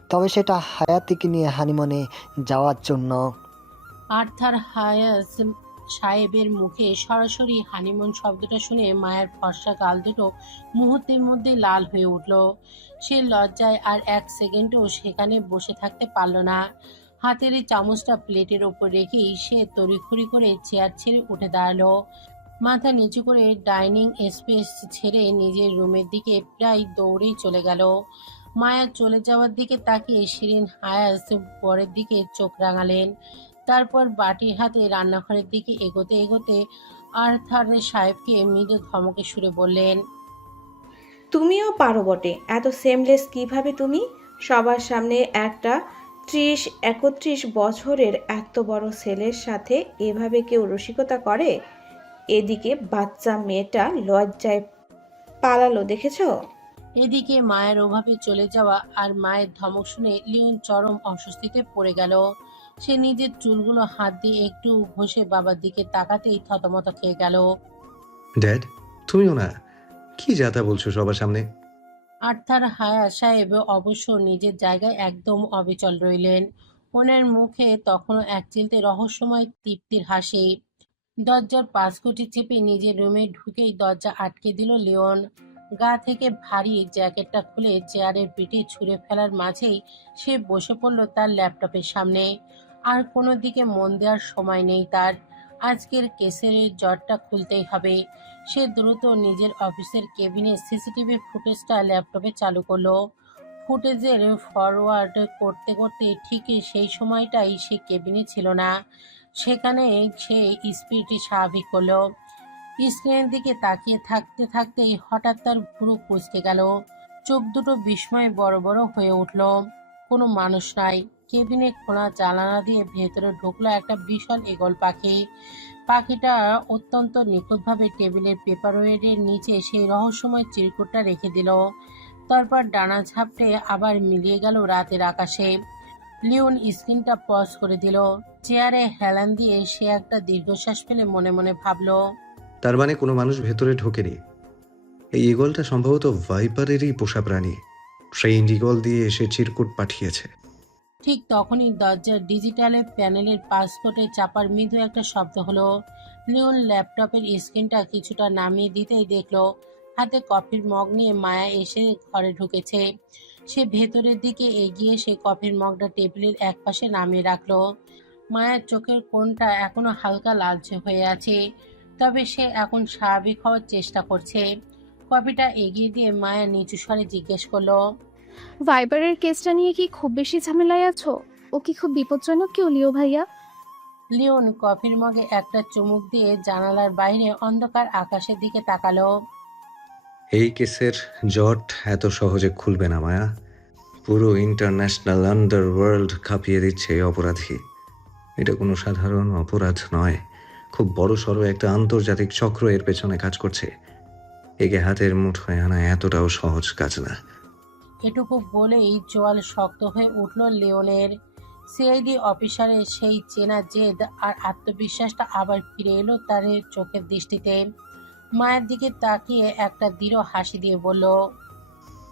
তবে সেটা হায়াতিকে নিয়ে হানিমুনে যাওয়ার জন্য। আর্থার হায়াস সাহেবের মুখে সরাসরি হানিমুন শব্দটা শুনে মায়ের ফর্সা গাল দুটো মুহূর্তের মধ্যে লাল হয়ে উঠল। সে লজ্জায় আর এক সেকেন্ডও সেখানে বসে থাকতে পারল না। হাতের এই চামচটা প্লেটের ওপর রেখেই সে তড়িঘড়ি করে চেয়ার ছেড়ে উঠে দাঁড়ালো। মাথা নিচু করে ডাইনিং স্পেস ছেড়ে নিজের রুমের দিকে প্রায় দৌড়েই চলে গেল। মায়া চলে যাওয়ার দিকে তাকিয়ে শিরিন হায়াস পরের দিকে চোখ রাঙালেন। তারপর বাটির হাতে রান্নাঘরের দিকে এগোতে এগোতে আর্থার সাহেবকে মৃদু ধমকে সুরে বললেন, তুমিও পারো বটে, এত সেমলেস কিভাবে তুমি? সবার সামনে একটা 30-31 বছরের এত বড় ছেলের সাথে এভাবে কেউ রসিকতা করে? এদিকে বাচ্চা মেয়েটা লজ্জায় পালালো, দেখেছো? এদিকে মায়ের ওভাবে চলে যাওয়া আর মায়ের ধমক শুনে লিওন চরম অস্বস্তিতে পড়ে গেল। সে নিজের চুলগুলো হাত দিয়ে একটু ঘষে বাবার দিকে তাকাতেই থতমত খেয়ে গেল। ড্যাড, তুমিও না? কি যাতা বলছো সবার সামনে? আর্থার হায়া সাহেব অবশ্য নিজের জায়গায় একদম অবিচল রইলেন। ওনার মুখে তখনও এক চিলতে রহস্যময় তৃপ্তির হাসি। দরজার পাশকুটি চেপে নিজের রুমে ঢুকেই দরজা আটকে দিল লিওন। গা থেকে ভারী জ্যাকেটটা খুলে চেয়ারের পিঠে ছুঁড়ে ফেলার মাঝেই সে বসে পড়ল তার ল্যাপটপের সামনে। আর কোনো দিকে মন দেওয়ার সময় নেই তার। আজকের কেসের জটটা খুলতেই হবে। সে দ্রুত নিজের অফিসের কেবিনে সিসিটিভি ফুটেজটা ল্যাপটপে চালু করলো। ফুটেজের ফরওয়ার্ড করতে করতে ঠিক সেই সময়টাই সে কেবিনে ছিল না। সেখানে সে স্পিডটি স্বাভাবিক করলো। স্ক্রিনের দিকে তাকিয়ে থাকতে থাকতেই হঠাৎ তার ভুরু কুঁচকে গেল। চোখ দুটো বিস্ময়ে বড় বড় হয়ে উঠল। কোনো মানুষ নাই। কেবিনে খোলা জানালা দিয়ে ভেতরে ঢুকলো একটা বিশাল ঈগল পাখি। পাখিটা অত্যন্ত নিখুঁতভাবে টেবিলের পেপারওয়েটের নিচে সেই রহস্যময় চিরকুটটা রেখে দিল। তারপর ডানা ঝাপটে আবার মিলিয়ে গেল রাতের আকাশে। লিওন স্ক্রিনটা পজ করে দিল। চেয়ারে হেলান দিয়ে সে একটা দীর্ঘশ্বাস ফেলে মনে মনে ভাবল, তার মানে কোনো মানুষ ভেতরে ঢোকেনি। এই ঈগলটা সম্ভবত ভাইপারেরই পোষা প্রাণী। ট্রেন্ড ঈগল দিয়ে এসে চিরকুট পাঠিয়েছে। ঠিক তখনই দরজার ডিজিটালে প্যানেলের পাসপোর্টে চাপার মৃদু একটা শব্দ হলো। লিওন ল্যাপটপের স্ক্রিনটা কিছুটা নামিয়ে দিতেই দেখলো হাতে কফির মগ নিয়ে মায়া এসে ঘরে ঢুকেছে। সে ভেতরের দিকে এগিয়ে সে কফির মগটা টেবিলের একপাশে নামিয়ে রাখলো। মায়ার চোখের কোণটা এখনো হালকা লালচে হয়ে আছে, তবে সে এখন স্বাভাবিক হওয়ার চেষ্টা করছে। কফিটা এগিয়ে দিয়ে মায়া নিচু স্বরে জিজ্ঞেস করলো, ভাইবারের কেসটা নিয়ে কি খুব বেশি ঝামেলায় আছো? ও কি খুব বিপজ্জনক কেউ লিও ভাইয়া? লিওন কফির মগে একটা চুমুক দিয়ে জানালার বাইরে অন্ধকার আকাশের দিকে তাকালো। এই কেসের জট এত সহজে খুলবে না মায়া। পুরো ইন্টারন্যাশনাল আন্ডারওয়ার্ল্ড কাঁপিয়ে দিচ্ছে এই অপরাধী। এটা কোনো সাধারণ অপরাধ নয়, খুব বড় সড়ো একটা আন্তর্জাতিক চক্র এর পেছনে কাজ করছে। একে হাতের মুঠোয় আনা এতটাও সহজ কাজ না। এটুকু বলেই চোয়াল শক্ত হয়ে উঠল লিওনের। সিআইডি অফিসারের সেই চেনা জেদ আর আত্মবিশ্বাসটা আবার ফিরে এলো তার চোখের দৃষ্টিতে। মায়ের দিকে তাকিয়ে একটা দৃঢ় হাসি দিয়ে বলল,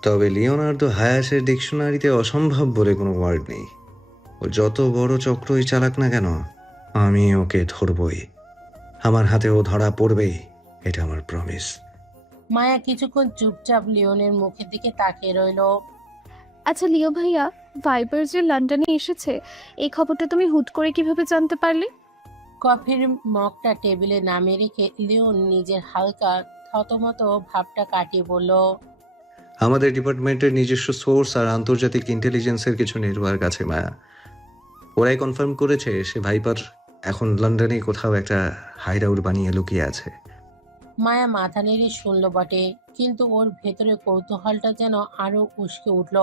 তবে লিওনার্দো হায়াসের ডিকশনারিতে অসম্ভব বলে কোনো ওয়ার্ড নেই। ও যত বড় চক্রই চালাক না কেন, আমি ওকে ধরবই। আমার হাতে ও ধরা পড়বেই, এটা আমার প্রমিস। মায়া কিছুক্ষণ চুপচাপ লিওনের মুখের দিকে তাকিয়ে রইল। আচ্ছা লিও ভাইয়া, ভাইবার যে লন্ডনে এসেছে এই খবরটা তুমি হুট করে কিভাবে জানতে পারলে? কফির মগটা টেবিলে নামিয়ে রেখে লিওন নিজের হালকা থতমত ভাবটা কাটিয়ে বলল, আমাদের ডিপার্টমেন্টের নিজস্ব সোর্স আর আন্তর্জাতিক ইন্টেলিজেন্সের কিছু নেটওয়ার্ক আছে মায়া। ওরাই কনফার্ম করেছে সে ভাইপার এখন লন্ডনে কোথাও একটা হাইডআউট বানিয়ে লুকিয়ে আছে। মায়া মাথা নেড়ে শুনল বটে, কিন্তু ওর ভেতরে কৌতূহলটা যেন আরো উস্কে উঠল।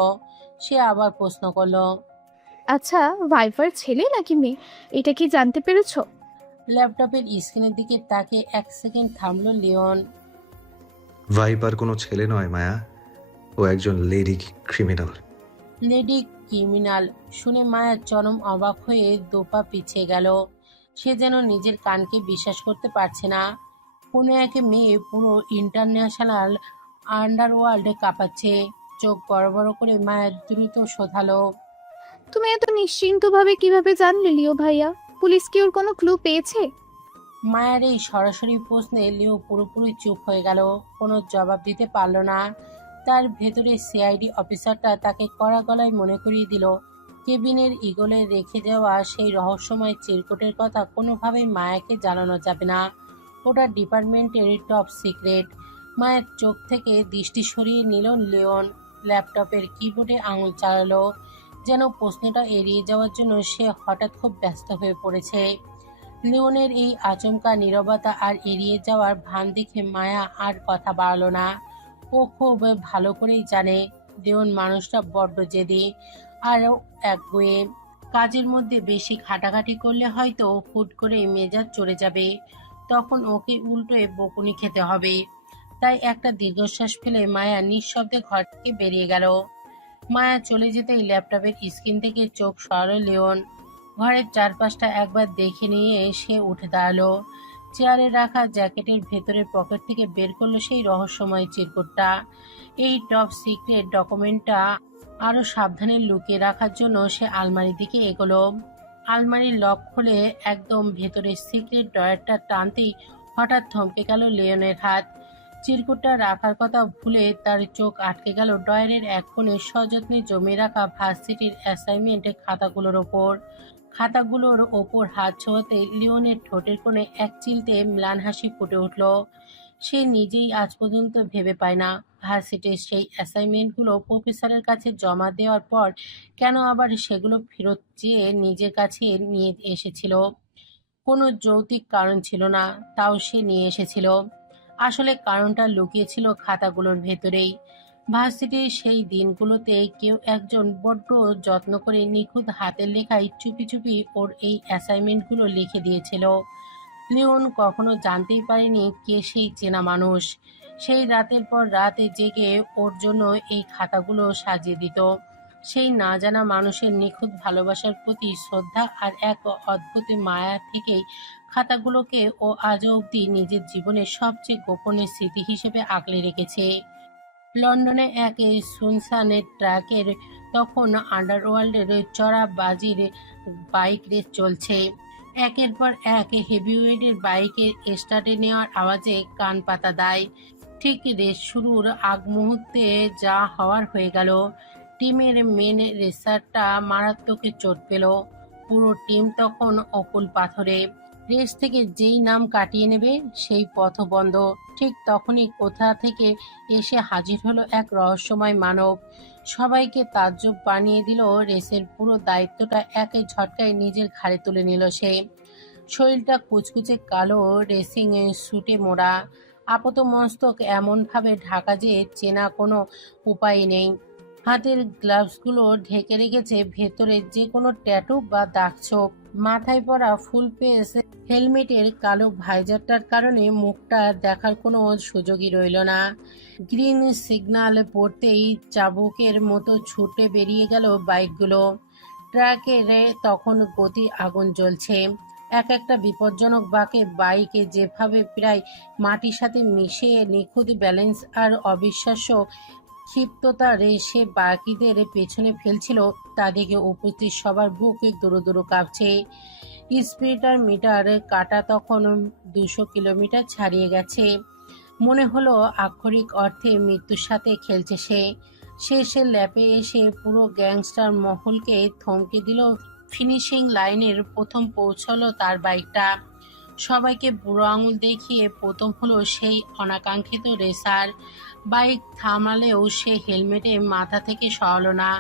সে আবার প্রশ্ন করলো। আচ্ছা, ভাইফার ছেলে নাকি মেয়ে এটা কি জানতে পেরেছো? ল্যাপটপের স্ক্রিনের দিকে তাকে এক সেকেন্ড থামলো লিওন। ভাইপার কোনো ছেলে নয় মায়া, ও একজন লেডি ক্রিমিনাল। লেডি ক্রিমিনাল শুনে মায়া চরম অবাক হয়ে দোপা পিছিয়ে গেল। সে যেন নিজের কানকে বিশ্বাস করতে পারছে না। কোনো এক মেয়ে পুরো ইন্টারন্যাশনাল আন্ডারওয়ার্ল্ডে কাঁপাচ্ছে। চোখ বড় বড় করে মায়া দ্রুত শোধালো। তুমি এত নিশ্চিন্তভাবে কিভাবে জানলে লিও ভাইয়া? পুলিশ কি ওর কোনো ক্লু পেয়েছে? মায়ের এই সরাসরি প্রশ্নে লিও পুরোপুরি চুপ হয়ে গেল, কোনো জবাব দিতে পারল না। তার ভেতরে সিআইডি অফিসারটা তাকে কড়া গলায় মনে করিয়ে দিল কেবিনের ইগলে রেখে যাওয়া সেই রহস্যময় চিরকুটের কথা কোনোভাবেই মায়াকে জানানো যাবে না। ওটা ডিপার্টমেন্টের টপ সিক্রেট। মায়ের চোখ থেকে দৃষ্টি সরিয়ে নিল লিওন। ল্যাপটপের কিবোর্ডে আঙুল চালালো, যেন প্রশ্নটা এড়িয়ে যাওয়ার জন্য সে হঠাৎ খুব ব্যস্ত হয়ে পড়েছে। লিওনের এই আচমকা নীরবতা আর এড়িয়ে যাওয়ার ভান দেখে মায়া আর কথা বাড়ালো না। ও খুব ভালো করেই জানে লিওন মানুষটা বড্ড জেদি আর একগুঁয়ে। কাজের মধ্যে বেশি খাটাখাটি করলে হয়তো হুট করে মেজাজ চড়ে যাবে, তখন ওকে উল্টোয় বকুনি খেতে হবে। তাই একটা দীর্ঘশ্বাস ফেলে মায়া নিঃশব্দে ঘর থেকে বেরিয়ে গেল। মায়া চলে যেতেই ল্যাপটপের স্ক্রিন থেকে চোখ সরালো লিওন। ঘরের চারপাশটা একবার দেখে নিয়ে সে উঠে দাঁড়ালো। চেয়ারে রাখা জ্যাকেটের ভেতরের পকেট থেকে বের করলো সেই রহস্যময় চিরকুটটা। এই টপ সিক্রেট ডকুমেন্টটা আরো সাবধানে লুকিয়ে রাখার জন্য সে আলমারির দিকে এগোলো। আলমারির লক খুলে একদম ভেতরের সিক্রেট ড্রয়ারটা টানতেই হঠাৎ থমকে গেল লিওনের হাত। চিরকুটটা রাখার কথা ভুলে তার চোখ আটকে গেল ড্রয়ারের এক কোণে সযত্নে জমে রাখা ভার্সিটির অ্যাসাইনমেন্ট খাতাগুলোর ওপর। খাতাগুলোর ওপর হাত ছোঁয়াতে লিওনের ঠোঁটের কোণে এক চিলতে ম্লান হাসি ফুটে উঠল। সে নিজেই আজ পর্যন্ত ভেবে পায় না ভার্সিটির সেই অ্যাসাইনমেন্টগুলো প্রফেসরের কাছে জমা দেওয়ার পর কেন আবার সেগুলো ফেরত চেয়ে নিজের কাছে নিয়ে এসেছিল। কোনো যৌক্তিক কারণ ছিল না, তাও সে নিয়ে এসেছিল। আসলে কারণটা লুকিয়েছিল খাতাগুলোর ভেতরেই। ভার্সিটির সেই দিনগুলোতে কেউ একজন বড্ড যত্ন করে নিখুঁত হাতের লেখায় চুপি চুপি ওর এই অ্যাসাইনমেন্টগুলো লিখে দিয়েছিল। লিওন কখনো জানতেই পারেনি কে সেই চেনা মানুষ। সেই রাতের পর রাতে জেগে ওর জন্য এই খাতাগুলো সাজিয়ে দিত। সেই না জানা মানুষের নিখুঁত ভালোবাসার প্রতি শ্রদ্ধা আর এক অদ্ভুত মায়া থেকেই খাতাগুলোকে ও আজও অবধি নিজের জীবনের সবচেয়ে গোপনের স্মৃতি হিসেবে আগলে রেখেছে। লন্ডনে এক সুনসানের ট্রাকের তখন আন্ডারওয়ার্ল্ডের চড়া বাজির বাইক রেস চলছে। একের পর এক হেভিওয়েটের বাইকের স্টার্টে নেওয়ার আওয়াজে কান পাতা দেয়। ঠিক রেস শুরুর আগ মুহূর্তে যা হওয়ার হয়ে গেল। টিমের মেন রেসারটা মারাত্মক চোট পেল। পুরো টিম তখন অকুল পাথরে। রেস থেকে যেই নাম কাটিয়ে নেবে সেই পথ বন্ধ। ঠিক তখনই কোথা থেকে এসে হাজির হলো এক রহস্যময় মানব। সবাইকে তাজ্জব বানিয়ে দিল। রেসের পুরো দায়িত্বটা এক ঝটকায় নিজের ঘাড়ে তুলে নিল সে। শরীরটা কুচকুচে কালো, রেসিং স্যুটে মোড়া, আপাতমস্তক এমনভাবে ঢাকা যে চেনা কোনো উপায় নেই। হাতের গ্লাভসগুলো ঢেকে রেখেছে ভেতরে যে কোনো ট্যাটু বা দাগছোপ। মাথায় পরা ফুল ফেস হেলমেটের কালো ভাইজারটার কারণে মুখটা দেখার কোনো সুযোগই রইল না। গ্রিন সিগন্যাল পড়তেই চাবুকের মতো ছুটে বেরিয়ে গেল বাইকগুলো। ট্রাকের তখন গতি আগুন জ্বলছে। এক একটা বিপজ্জনক বাঁকে বাইকে যেভাবে প্রায় মাটির সাথে মিশে নিখুঁত ব্যালেন্স আর অবিশ্বাস্য ক্ষিপ্ততারে সে বাকিদের পেছনে ফেলছিল, তা দেখে উপস্থিত সবার বুক দূরো দূরো কাঁপছে। স্পিডার মিটার কাটা তখন 200 কিলোমিটার ছাড়িয়ে গেছে। মনে হলো আক্ষরিক অর্থে মৃত্যুর সাথে খেলছে সে। শেষের ল্যাপে এসে পুরো গ্যাংস্টার মহলকে থমকে দিল। ফিনিশিং লাইনের প্রথম পৌঁছলো তার বাইকটা। সবাইকে বুড়ো আঙুল দেখিয়ে প্রথম হলো সেই অনাকাঙ্ক্ষিত রেসার। বাইক থামালেও সে হেলমেটে মাথা থেকে সরালো না।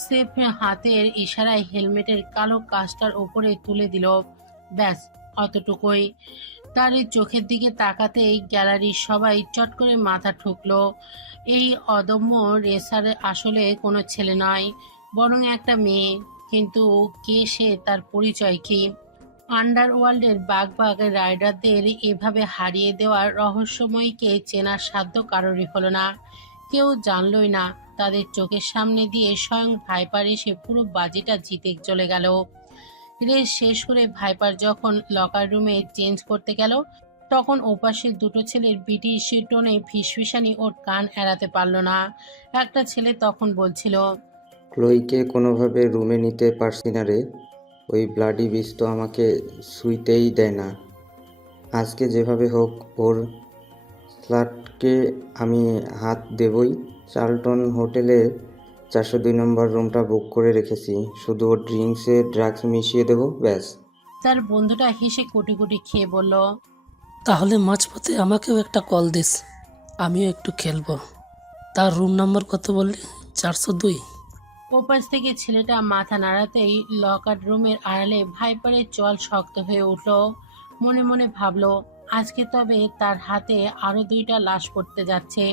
সেফ হাতের ইশারায় হেলমেটের কালো কাজটার ওপরে তুলে দিল। ব্যাস, অতটুকুই। তার এই চোখের দিকে তাকাতেই গ্যালারির সবাই চট করে মাথা ঠুকলো। এই অদম্য রেসার আসলে কোনো ছেলে নয়, বরং একটা মেয়ে। কিন্তু কে সে, তার পরিচয় কি? আন্ডারওয়ার্ল্ডের বাঘ রাইডারদের এভাবে হারিয়ে দেওয়ার রহস্যময়ীকে চেনার সাধ্য কারোরই হলো না। কেউ জানলই না তাদের চোখের সামনে দিয়ে স্বয়ং ভাইপার এসে পুরো বাজিটা জিতে চলে গেল। রেস শেষ করে ভাইপার যখন লকার রুমে চেঞ্জ করতে গেল, তখন ওপাশের দুটো ছেলের ব্রিটিশ টোনে ফিসফিসানি ওর কান এড়াতে পারল না। একটা ছেলে তখন বলছিল, ক্লোইকে কোনোভাবে রুমে নিতে পারছি না রে। ওই ব্লাডি বিস্ট তো আমাকে শুইতেই দেয় না। আজকে যেভাবে হোক ওর স্লাটকে আমি হাত দেবই। চার্লটন হোটেলে 402 নম্বর রুমটা বুক করে রেখেছি, শুধু ওর ড্রিঙ্কসে ড্রাগস মিশিয়ে দেবো, ব্যাস। তার বন্ধুটা হেসে কোটি কোটি খেয়ে বলল, তাহলে মাঝপথে আমাকেও একটা কল দিস, আমিও একটু খেলবো। তার রুম নাম্বার কত বললি? 402। ওপাশ থেকে ছেলেটা মাথা নাড়াতেই লকার রুমের আড়ালে ভাইপারের চল শক্ত হয়ে উঠল। মনে মনে ভাবল, আজকে তবে তার হাতে আরো 2টা লাশ পড়তে যাচ্ছে।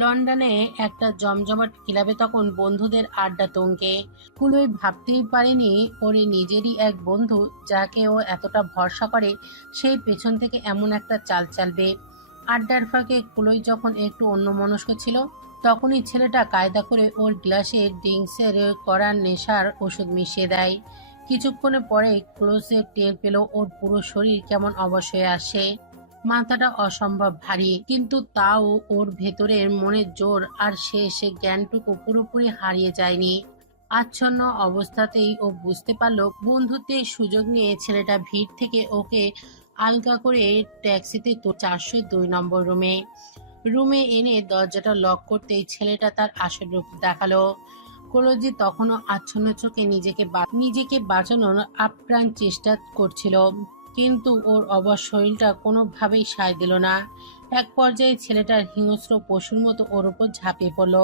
লন্ডনে একটা জমজমাট ক্লাবে তখন বন্ধুদের আড্ডা তুঙ্গে। কুলোই ভাবতেই পারেনি ওর নিজেরই এক বন্ধু, যাকে ও এতটা ভরসা করে, সেই পেছন থেকে এমন একটা চাল চালবে। আড্ডার ফাঁকে কুলোই যখন একটু অন্যমনস্ক ছিল, তখনই ছেলেটা কায়দা করে ওর গ্লাসে ড্রিঙ্কসের করার নেশার ওষুধ মিশিয়ে দেয়। কিছুক্ষণে পরে ক্লোজে টের পেল ওর পুরো শরীর কেমন অবশ হয়ে আসে। মাথাটা অসম্ভব ভারী, কিন্তু তাও ওর ভেতরের মনের জোর আর সে জ্ঞানটুকু পুরোপুরি হারিয়ে যায়নি। আচ্ছন্ন অবস্থাতেই ও বুঝতে পারল বন্ধুত্বের সুযোগ নিয়ে ছেলেটা ভিড় থেকে ওকে আলগা করে ট্যাক্সিতে তো 402 নম্বর রুমে এনে দরজাটা লক করতেই ছেলেটা তার আসল রূপ দেখালো। কলজি তখনও আচ্ছন্ন চোখে নিজেকে বাঁচানোর আপ্রাণ চেষ্টা করছিল, কিন্তু ওর অবশ শরীরটা কোনোভাবেই সায় দিল না। এক পর্যায়ে ছেলেটার হিংস্র পশুর মতো ওর উপর ঝাঁপিয়ে পড়ল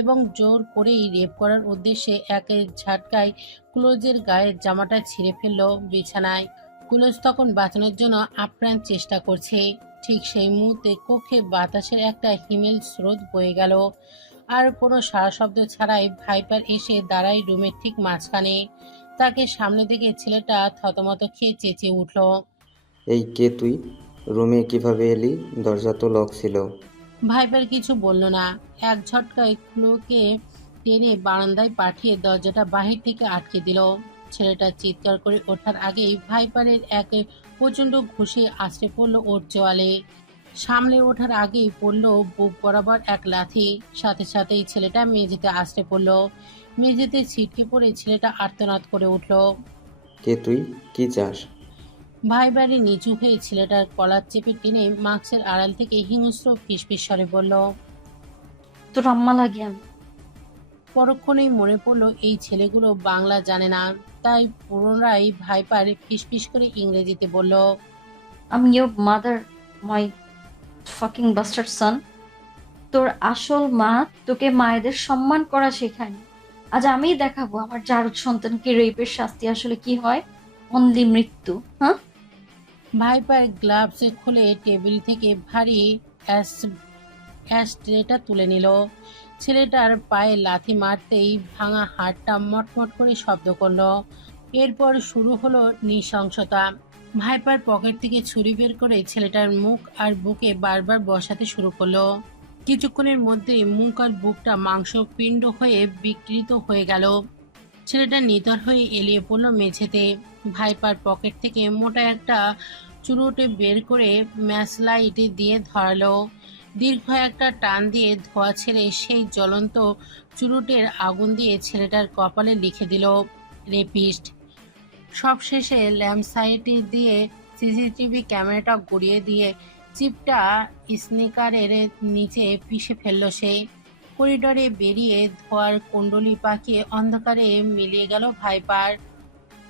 এবং জোর করেই রেপ করার উদ্দেশ্যে একের ঝাটকায় ক্লোজের গায়ের জামাটা ছিঁড়ে ফেলল বিছানায়। ক্লোজ তখন বাঁচানোর জন্য আপ্রাণ চেষ্টা করছে। ঠিক সেই মুহূর্তে কক্ষে বাতাসের একটা হিমেল স্রোত বয়ে গেল, আর কোনো সারা শব্দ ছাড়াই ভাইপার এসে দাঁড়ায় রুমের ঠিক মাঝখানে। তাকে সামনে দেখে ছেলেটা থতমত খেয়ে চেঁচিয়ে উঠল, এই কে তুই? রুমে কিভাবে এলি? দরজা তো লক ছিল। ভাইপার কিছু বলল না। এক ঝটকায় ক্লোকে টেনে বারান্দায় পাঠিয়ে দরজাটা বাহির থেকে আটকে দিল। ছেলেটা চিৎকার করে ওঠার আগেই ভাইপারের এক প্রচণ্ড ঘুষে আছড়ে পড়ল ওর চোয়ালে। সামলে ওঠার আগেই পড়ল বুক বরাবর এক লাথি। সাথে সাথেই ছেলেটা মেঝেতে আছড়ে পড়ল। মেঝেতে ছিটকে পড়ে ছেলেটা আর্তনাদ করে উঠল। কে তুই? কি চাস? ভাইবারে নিচু হয়ে ছেলেটার কলার চেপে টেনে মাস্কের আড়াল থেকে হিংস্র ফিসফিস স্বরে বলল, তোর আম্মা লাগে আমি। পরক্ষণেই মনে পড়ল এই ছেলেগুলো বাংলা জানে না, তাই পুনরায় ভাইপার ফিসফিস করে ইংরেজিতে বলল, আমি your mother, my fucking bastard son. তোর আসল মা তোকে মায়েদের সম্মান করা শেখায়নি। আজ আমিই দেখাবো আমার জারদ সন্তানকে রেপের শাস্তি আসলে কি হয়। অনলি মৃত্যু। হ্যাঁ, ভাইপার গ্লাভস খুলে টেবিল থেকে ভারী অ্যাশট্রেটা তুলে নিল। ছেলেটার পায়ে লাথি মারতেই ভাঙা হাড়টা মটমট করে শব্দ করলো। এরপর শুরু হলো নৃশংসতা। ভাইপার পকেট থেকে ছুরি বের করে ছেলেটার মুখ আর বুকে বারবার বসাতে শুরু করলো। কিছুক্ষণের মধ্যেই মুখ আর বুকটা মাংসপিণ্ড হয়ে বিকৃত হয়ে গেল। ছেলেটা নিথর হয়ে এলিয়ে পড়ল মেঝেতে। ভাইপার পকেট থেকে মোটা একটা চুরুটে বের করে ম্যাচলাইট দিয়ে ধরালো। দীর্ঘ একটা টান দিয়ে ধোয়া ছেড়ে সেই জ্বলন্ত চুরুটের আগুন দিয়ে ছেলেটার কপালে লিখে দিল, রেপিস্ট। সবশেষে ল্যাম্পসাইট দিয়ে সিসিটিভি ক্যামেরাটা গড়িয়ে দিয়ে চিপটা স্নিকারের নিচে পিষে ফেলল সে। করিডোরে বেরিয়ে ধোয়ার কুণ্ডলি পাকিয়ে অন্ধকারে মিলিয়ে গেল ভাইপার।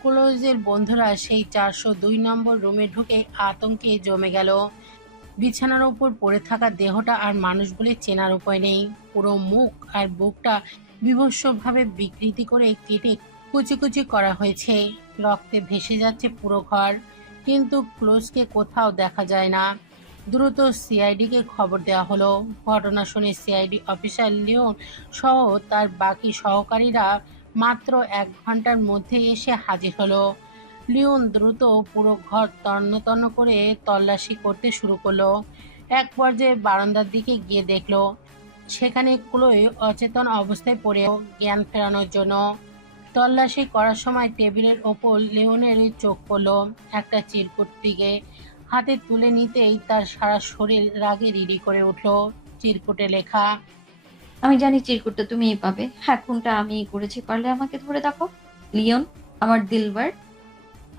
ক্লোজের বন্ধুরা সেই 402 নম্বর রুমে ঢুকে আতঙ্কে জমে গেল। বিছানার উপর পড়ে থাকা দেহটা আর মানুষ বলে চেনার উপায় নেই। পুরো মুখ আর বুকটা বিভৎসভাবে বিকৃতি করে কেটে কুচি কুচি করা হয়েছে। রক্তে ভেসে যাচ্ছে পুরো ঘর, কিন্তু ক্লোজকে কোথাও দেখা যায় না। দ্রুত সিআইডিকে খবর দেওয়া হলো। ঘটনা শুনে সিআইডি অফিসার লিওন সহ তার বাকি সহকারীরা মাত্র 1 ঘন্টার মধ্যে এসে হাজির হলো। লিওন দ্রুত পুরো ঘর তন্ন করে তল্লাশি করতে শুরু করলো। এক পর্যায়ে বারান্দার দিকে গিয়ে দেখলো সেখানে ক্লোই অচেতন অবস্থায় পড়ে জ্ঞান ফেরানোর জন্য। তল্লাশি করার সময় টেবিলের ওপর লিওনের চোখ পড়লো একটা চিরকুট দিকে। হাতে তুলে নিতেই তার সারা শরীর রাগে রিরি করে উঠল। চিরকুটে লেখা, আমি জানি চিরকুটটা তুমিই পাবে। হ্যাঁ, খুনটা আমিই করেছি, পারলে আমাকে ধরে দেখো। লিওন, আমার দিলবার।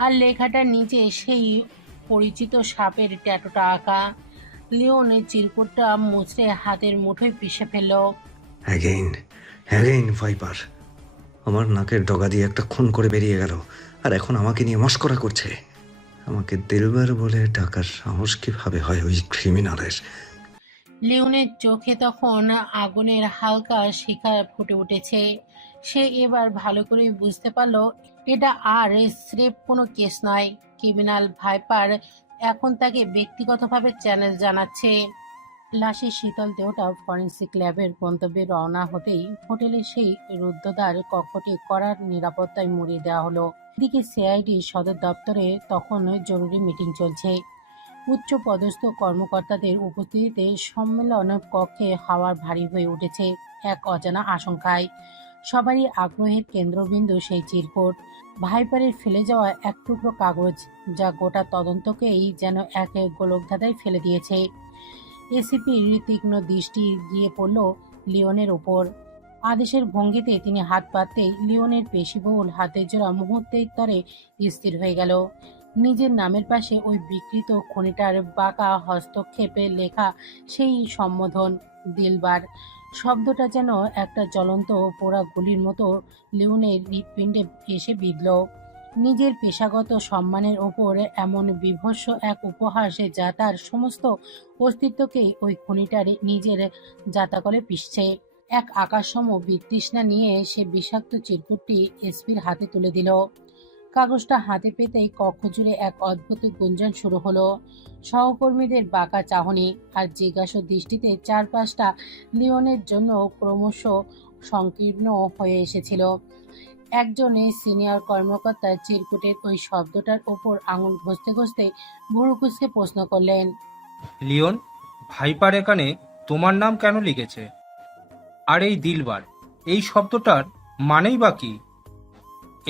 আর লেখাটার নিচে সেই পরিচিত সাপের ট্যাটুটা আঁকা। লিওনের চিরকুটটা মুচড়ে হাতের মুঠোয় পিষে ফেলল। Again viper. আমার নাকের ডগা দিয়ে একটা খুন করে বেরিয়ে গেল, আর এখন আমাকে নিয়ে মস্করা করছে। আমাকে দিলবার বলে ডাকার সাহস কিভাবে হয় ওই ক্রিমিনালের? লিওনের চোখে তখন আগুনের হালকা শিখা ফুটে উঠেছে। সে এবার ভালো করে বুঝতে পারলো এটা আর স্রেফ কোনো কেস নয়। ক্রিমিনাল ভাইপার এখন তাকে ব্যক্তিগতভাবে চ্যালেঞ্জ জানাচ্ছে। লাশের শীতল দেহটা ফরেন্সিক ল্যাবের গন্তব্যে রওনা হতেই হোটেলের সেই রুদ্ধদ্বার কক্ষটি কড়ার নিরাপত্তায় মুড়িয়ে দেওয়া হলো। এদিকে সিআইডি সদর দপ্তরে তখন জরুরি মিটিং চলছে। উচ্চ পদস্থ কর্মকর্তাদের উপস্থিতিতে সম্মেলন কক্ষে হাওয়া ভারী হয়ে উঠেছে এক অজানা আশঙ্কায়। সবারই আগ্রহের কেন্দ্রবিন্দু সেই চিরকুট, ভাইপারের ফেলে যাওয়া এক টুকরো কাগজ, যা গোটা তদন্তকেই যেন এক গোলকধাঁধায় ফেলে দিয়েছে। এসিপির তীক্ষ্ণ দৃষ্টি গিয়ে পড়ল লিওনের ওপর। আদেশের ভঙ্গিতে তিনি হাত পাততেই লিওনের পেশিবহুল হাতের জোড়া মুহূর্তের তরে স্থির হয়ে গেল। নিজের নামের পাশে ওই বিকৃত খনিটার বাঁকা হস্তক্ষেপে লেখা সেই সম্বোধন দিলবার শব্দটা যেন একটা জ্বলন্ত পোড়া গুলির মতো লিওনের হৃৎপিণ্ডে এসে বিঁধল। নিজের পেশাগত সম্মানের ওপর এমন বিভৎস এক উপহাস যা তার সমস্ত অস্তিত্বকেই ওই খনিটার নিজের জাতাকলে পিষছে। এক আকাশসম বিতৃষ্ণা নিয়ে সে বিষাক্ত চিরকুটটি এসপির হাতে তুলে দিল। কাগজটা হাতে পেতেই কক্ষ জুড়ে এক অদ্ভুত গুঞ্জন শুরু হলো। সহকর্মীদের বাঁকা চাহনি আর জিজ্ঞাসা দৃষ্টিতে চারপাশটা লিওনের জন্য ক্রমশ সংকীর্ণ হয়ে এসেছিল। একজন সিনিয়র কর্মকর্তা চিরকুটের ওই শব্দটার ওপর আঙুল ঘষতে ঘষতে ভুরু কুঁচকে প্রশ্ন করলেন, লিওন, ভাইপার এখানে তোমার নাম কেন লিখেছে? আর এই দিলবার, এই শব্দটার মানেই বা কি?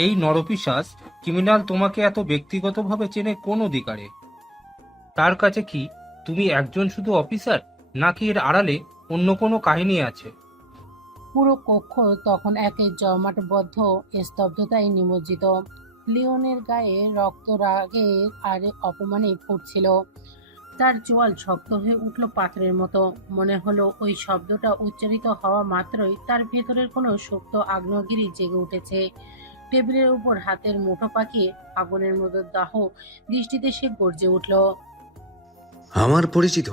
এই নরপিশাচ ক্রিমিনাল তোমাকে এত ব্যক্তিগতভাবে চেনে কোন অধিকারে? তার কাছে কি তুমি একজন শুধু অফিসার, নাকি এর আড়ালে অন্য কোনো কাহিনী আছে? পুরো কক্ষ তখন এক জমাটবদ্ধ স্তব্ধতায় নিমজ্জিত। লিওনের গায়ে রক্ত রাগে আর অপমানে ফুটছিল। তার চোয়াল শক্ত হয়ে উঠল পাথরের মতো। মনে হলো ওই শব্দটা উচ্চারিত হওয়া মাত্রই তার ভেতরের কোনো সুপ্ত আগ্নেয়গিরি জেগে উঠেছে। টেবিলের উপর হাতের মুঠো পাকিয়ে আগুনের মতো দাহ দৃষ্টিতে সে গর্জে উঠল। আমার পরিচিত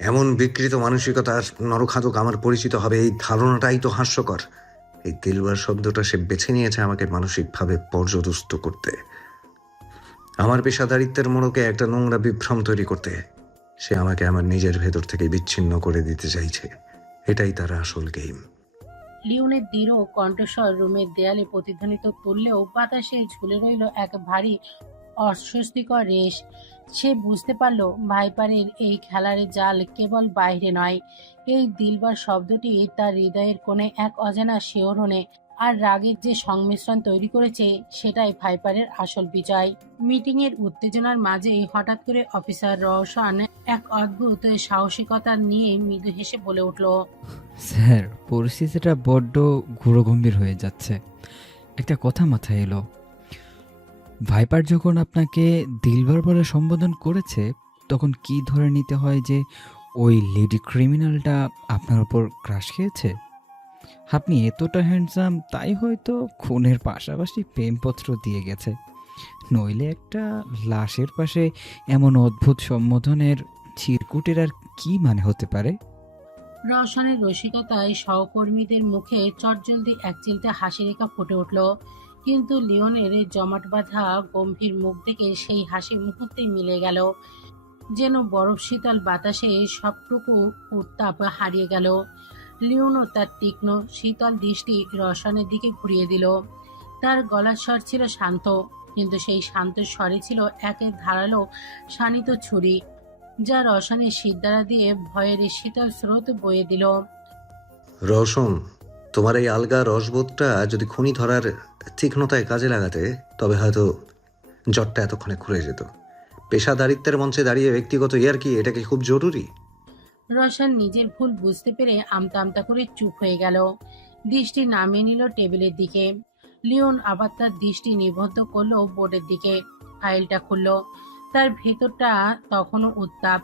এমন বিকৃত মানসিকতার নরখাদক আমার পরিচিত হবে, এই ধারণাটাই তো হাস্যকর। এই দিলবার শব্দটা সে বেছে নিয়েছে আমাকে মানসিকভাবে পর্যদস্ত করতে, আমার পেশাদারিত্বের মোড়কে একটা নোংরা বিভ্রম তৈরি করতে। সে আমাকে আমার নিজের ভেতর থেকে বিচ্ছিন্ন করে দিতে চাইছে। এটাই তার আসল গেম। লিওনের দৃঢ় কণ্ঠস্বর রুমের দেয়ালে প্রতিধ্বনিত তুললেও বাতাসে ঝুলে রইল এক ভারী অস্বস্তিকর রেশ। সে বুঝতে পারল ভাইপারের এই খেলার জাল কেবল বাইরে নয়, এই দিলবার শব্দটি তার হৃদয়ের কোণে এক অজানা শিহরণে আর রাগের যে সংমিশ্রণ তৈরি করেছে সেটাই ভাইপারের আসল বিজয়। মিটিংয়ের উত্তেজনার মাঝেই হঠাৎ করে অফিসার রওশন এক অদ্ভুত সাহসিকতা নিয়ে মৃদু হেসে বলে উঠল, স্যার, পরিস্থিতিটা বড্ড গুরুগম্ভীর হয়ে যাচ্ছে। একটা কথা মাথায় এলো, ভাইপার যখন আপনাকে দিলবার বলে সম্বোধন করেছে তখন কি ধরে নিতে হয় যে ওই লেডি ক্রিমিনালটা আপনার ওপর ক্রাশ খেয়েছে? আপনি এতটা হ্যান্ডসাম তাই হয়তো খুনের পাশাপাশি প্রেমপত্র দিয়ে গেছে, নইলে একটা লাশের পাশে এমন অদ্ভুত সম্বোধনের চিরকুটের আর কি মানে হতে পারে? রওশনের রসিকতায় সহকর্মীদের মুখে চটজলদি একচিলতে হাসি রেখা ফুটে উঠল, কিন্তু লিওনের জমাট বাঁধা গম্ভীর মুখ দেখে সেই হাসি মুহূর্তেই মিলে গেল, যেন বরফ শীতল বাতাসে সবটুকু উত্তাপ হারিয়ে গেল। লিওনও তার তীক্ষ্ণ শীতল দৃষ্টি রওশনের দিকে ঘুরিয়ে দিল। তার গলার স্বর ছিল শান্ত, কিন্তু সেই শান্ত স্বরে ছিল একের ধারালো শানিত ছুরি, যা রওশনের শিরদাঁড়া দিয়ে ভয়ের শীতল স্রোত বয়ে দিল। রওশন, তোমার এই আলগা রসবোধটা যদি খুনি ধরার তীক্ষ্ণতায় কাজে লাগাতে, তবে হয়তো জটটা এতক্ষণে খুলে যেত। পেশাদারিত্বের মঞ্চে দাঁড়িয়ে ব্যক্তিগত ইয়ার্কি, এটা কি খুব জরুরি? রওশন নিজের ভুল বুঝতে পেরে আমতা আমতা করে চুপ হয়ে গেল, দৃষ্টি নামিয়ে নিল টেবিলের দিকে। লিওন আবার তার দৃষ্টি নিবদ্ধ করলো বোর্ডের দিকে। ফাইলটা খুলল, তার ভেতরটা তখনও উত্তাপ।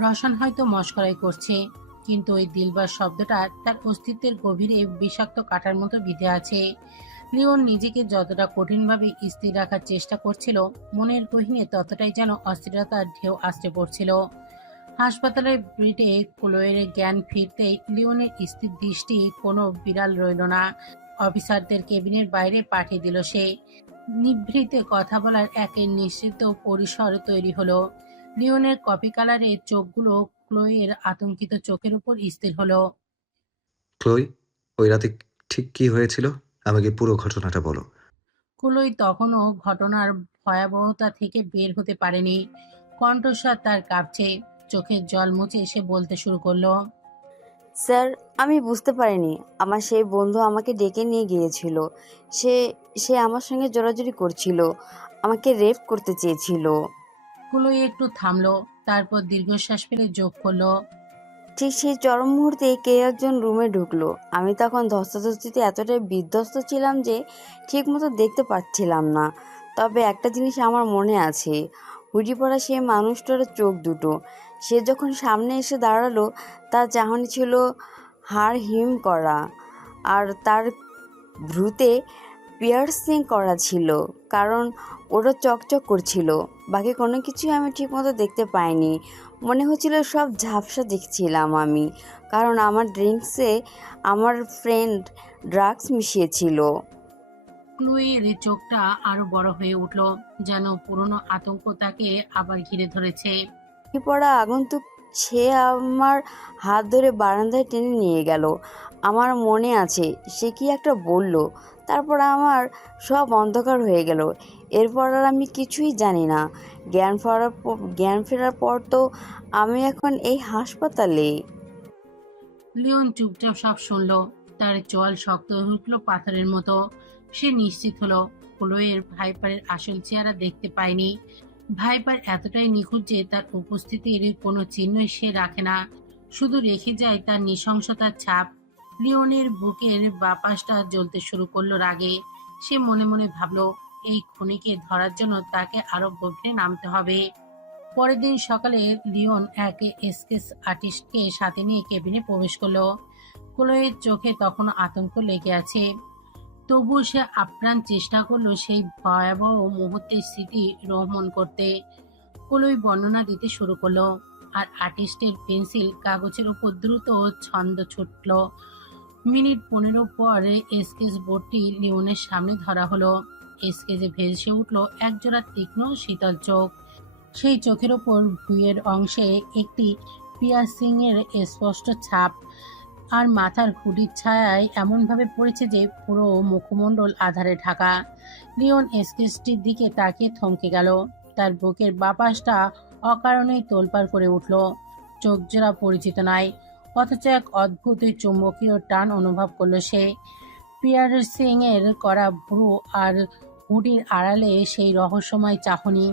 রওশন হয়তো মশকরাই করছে, কিন্তু ওই দিলবার শব্দটা তার অস্তিত্বের গভীরে বিষাক্ত কাটার মতো বিঁধে আছে। লিওন নিজেকে যতটা কঠিনভাবে স্থির রাখার চেষ্টা করছিল, মনের গহীনে ততটাই যেন অস্থিরতার ঢেউ আসতে পড়ছিল। হাসপাতালের বেডে ক্লোয়ের জ্ঞান ফিরতেই লিওনের স্থির দৃষ্টি কোনো বিড়াল রইল না। অফিসারদের কেবিনের বাইরে পাঠিয়ে দিল সে। নিভৃতে কথা বলার এক নিশ্চিত পরিসর তৈরি হলো। লিওনের কপি কালারের চোখগুলো ক্লোয়ের আতঙ্কিত চোখের উপর স্থির হলো। ক্লোই, ওই রাতে ঠিক কি হয়েছিল? আমাকে পুরো ঘটনাটা বলো। ক্লোই তখনও ঘটনার ভয়াবহতা থেকে বের হতে পারেনি। কণ্ঠস্বর তার কাঁপছে, চোখের জল মুছে সে বলতে শুরু করলো। স্যার, আমি বুঝতে পারিনি। আমার সেই বন্ধু আমাকে ডেকে নিয়ে গিয়েছিল। সে সে আমার সঙ্গে জোরাজুরি করছিল, আমাকে রেপ করতে চেয়েছিল। ক্লোই একটু থামলো, তারপর দীর্ঘশ্বাস ফেলে যোগ করলো। ঠিক সেই চরম মুহূর্তে কে একজন রুমে ঢুকলো। আমি তখন ধস্তাধস্তিতে এতটাই বিধ্বস্ত ছিলাম যে ঠিকমতো দেখতে পাচ্ছিলাম না। তবে একটা জিনিস আমার মনে আছে, হুডি পরা সেই মানুষটার চোখ দুটো। সে যখন সামনে এসে দাঁড়ালো, তার চাহনি ছিল হাড় হিম করা, আর তার ভ্রুতে পিয়ার্সিং করা ছিল, কারণ ওটা চকচক করছিল। বাকি কোনো কিছুই আমি ঠিকমতো দেখতে পাইনি। মনে হচ্ছিল সব ঝাপসা দেখছিলাম আমি, কারণ আমার ড্রিঙ্কসে আমার ফ্রেন্ড ড্রাগস মিশিয়েছিল। ক্লোয়ের চোখটা আরো বড় হয়ে উঠল, যেন পুরনো আতঙ্ক তাকে আবার ঘিরে ধরেছে। পড়া আগন্তুক সে আমার হাত ধরে বারান্দায় টেনে নিয়ে গেল। আমার মনে আছে সে কি একটা বলল, তারপর আমার সব অন্ধকার হয়ে গেল। এরপর আর আমি কিছুই জানি না। জ্ঞান ফেরার পর তো আমি এখন এই হাসপাতালে। লিওন চুপচাপ সব শুনল, তার চোয়াল শক্ত হয়ে উঠল পাথরের মতো। সে নিশ্চিত হলো ক্লোয়ের ভাইপারের আসল চেহারা দেখতে পায়নি। ভাইপার এতটাই নিখুঁত যে তার উপস্থিতির কোনো চিহ্নই সে রাখে না, শুধু রেখে যায় তার নৃশংসতার ছাপ। লিওনের বুকের বাপাসটা জ্বলতে শুরু করলো রাগে। সে মনে মনে ভাবল, এই খুনিকে ধরার জন্য তাকে আরো গভীরে নামতে হবে। পরের দিন সকালে লিওন এক স্কেচ আর্টিস্টকে সাথে নিয়ে কেবিনে প্রবেশ করলো। ক্লোয়ের চোখে তখনও আতঙ্ক লেগে আছে, তবুও সে আপ্রাণ চেষ্টা করলো সেই ভয়াবহ মুহূর্তের স্মৃতি রোমন করতে। ক্লোই বর্ণনা দিতে শুরু করলো, আর আর্টিস্টের পেন্সিল কাগজের উপর দ্রুত ছন্দ ছুটল। মিনিট 15 পর স্কেচ বোর্ডটি লিওনের সামনে ধরা হলো। স্কেচে ভেসে উঠল একজোড়া তীক্ষ্ণ শীতল চোখ। সেই চোখের ওপর ভুঁইয়ের অংশে একটি পিয়ার্সিং এর স্পষ্ট ছাপ, আর মাথার হুডির ছায়ায় এমনভাবে পড়েছে যে পুরো মুখমণ্ডল আধারে ঢাকা। লিওন স্কেচটির দিকে তাকিয়ে থমকে গেল। তার বুকের বাপাসটা অকারণেই তোলপাড় করে উঠল। চোখ জোড়া পরিচিত নয়, অথচ এক অদ্ভুত চুম্বকীয় টান অনুভব করলো সে। পিয়ার্সিং এর করা ভ্রু আর হুডির আড়ালে সেই রহস্যময় চাহনি,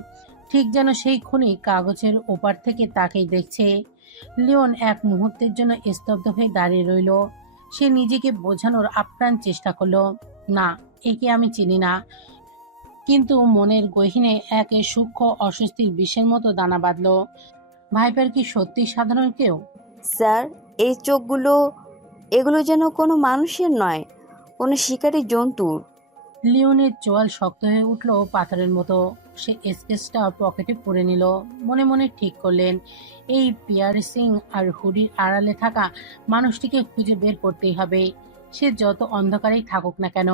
ঠিক যেন সেই খুনি কাগজের ওপার থেকে তাকেই দেখছে। লিওন এক মুহূর্তের জন্য স্তব্ধ হয়ে দাঁড়িয়ে রইল। সে নিজেকে বোঝানোর আপ্রাণ চেষ্টা করলো, না, একে আমি চিনি না। কিন্তু মনের গহীনে এক সূক্ষ্ম অস্বস্তির বিষের মতো দানা বাঁধল। ভাইপার কি সত্যি সাধারণ কেউ? স্যার, এই চোখগুলো, এগুলো যেন কোনো মানুষের নয়, কোনো শিকারী জন্তুর। লিওনের চোয়াল শক্ত হয়ে উঠল পাথরের মতো। সে স্কেচটা পকেটে পুরে নিল। মনে মনে ঠিক করলেন এই পিয়ার্সিং আর হুডির আড়ালে থাকা মানুষটিকে খুঁজে বের করতেই হবে, সে যত অন্ধকারেই থাকুক না কেন।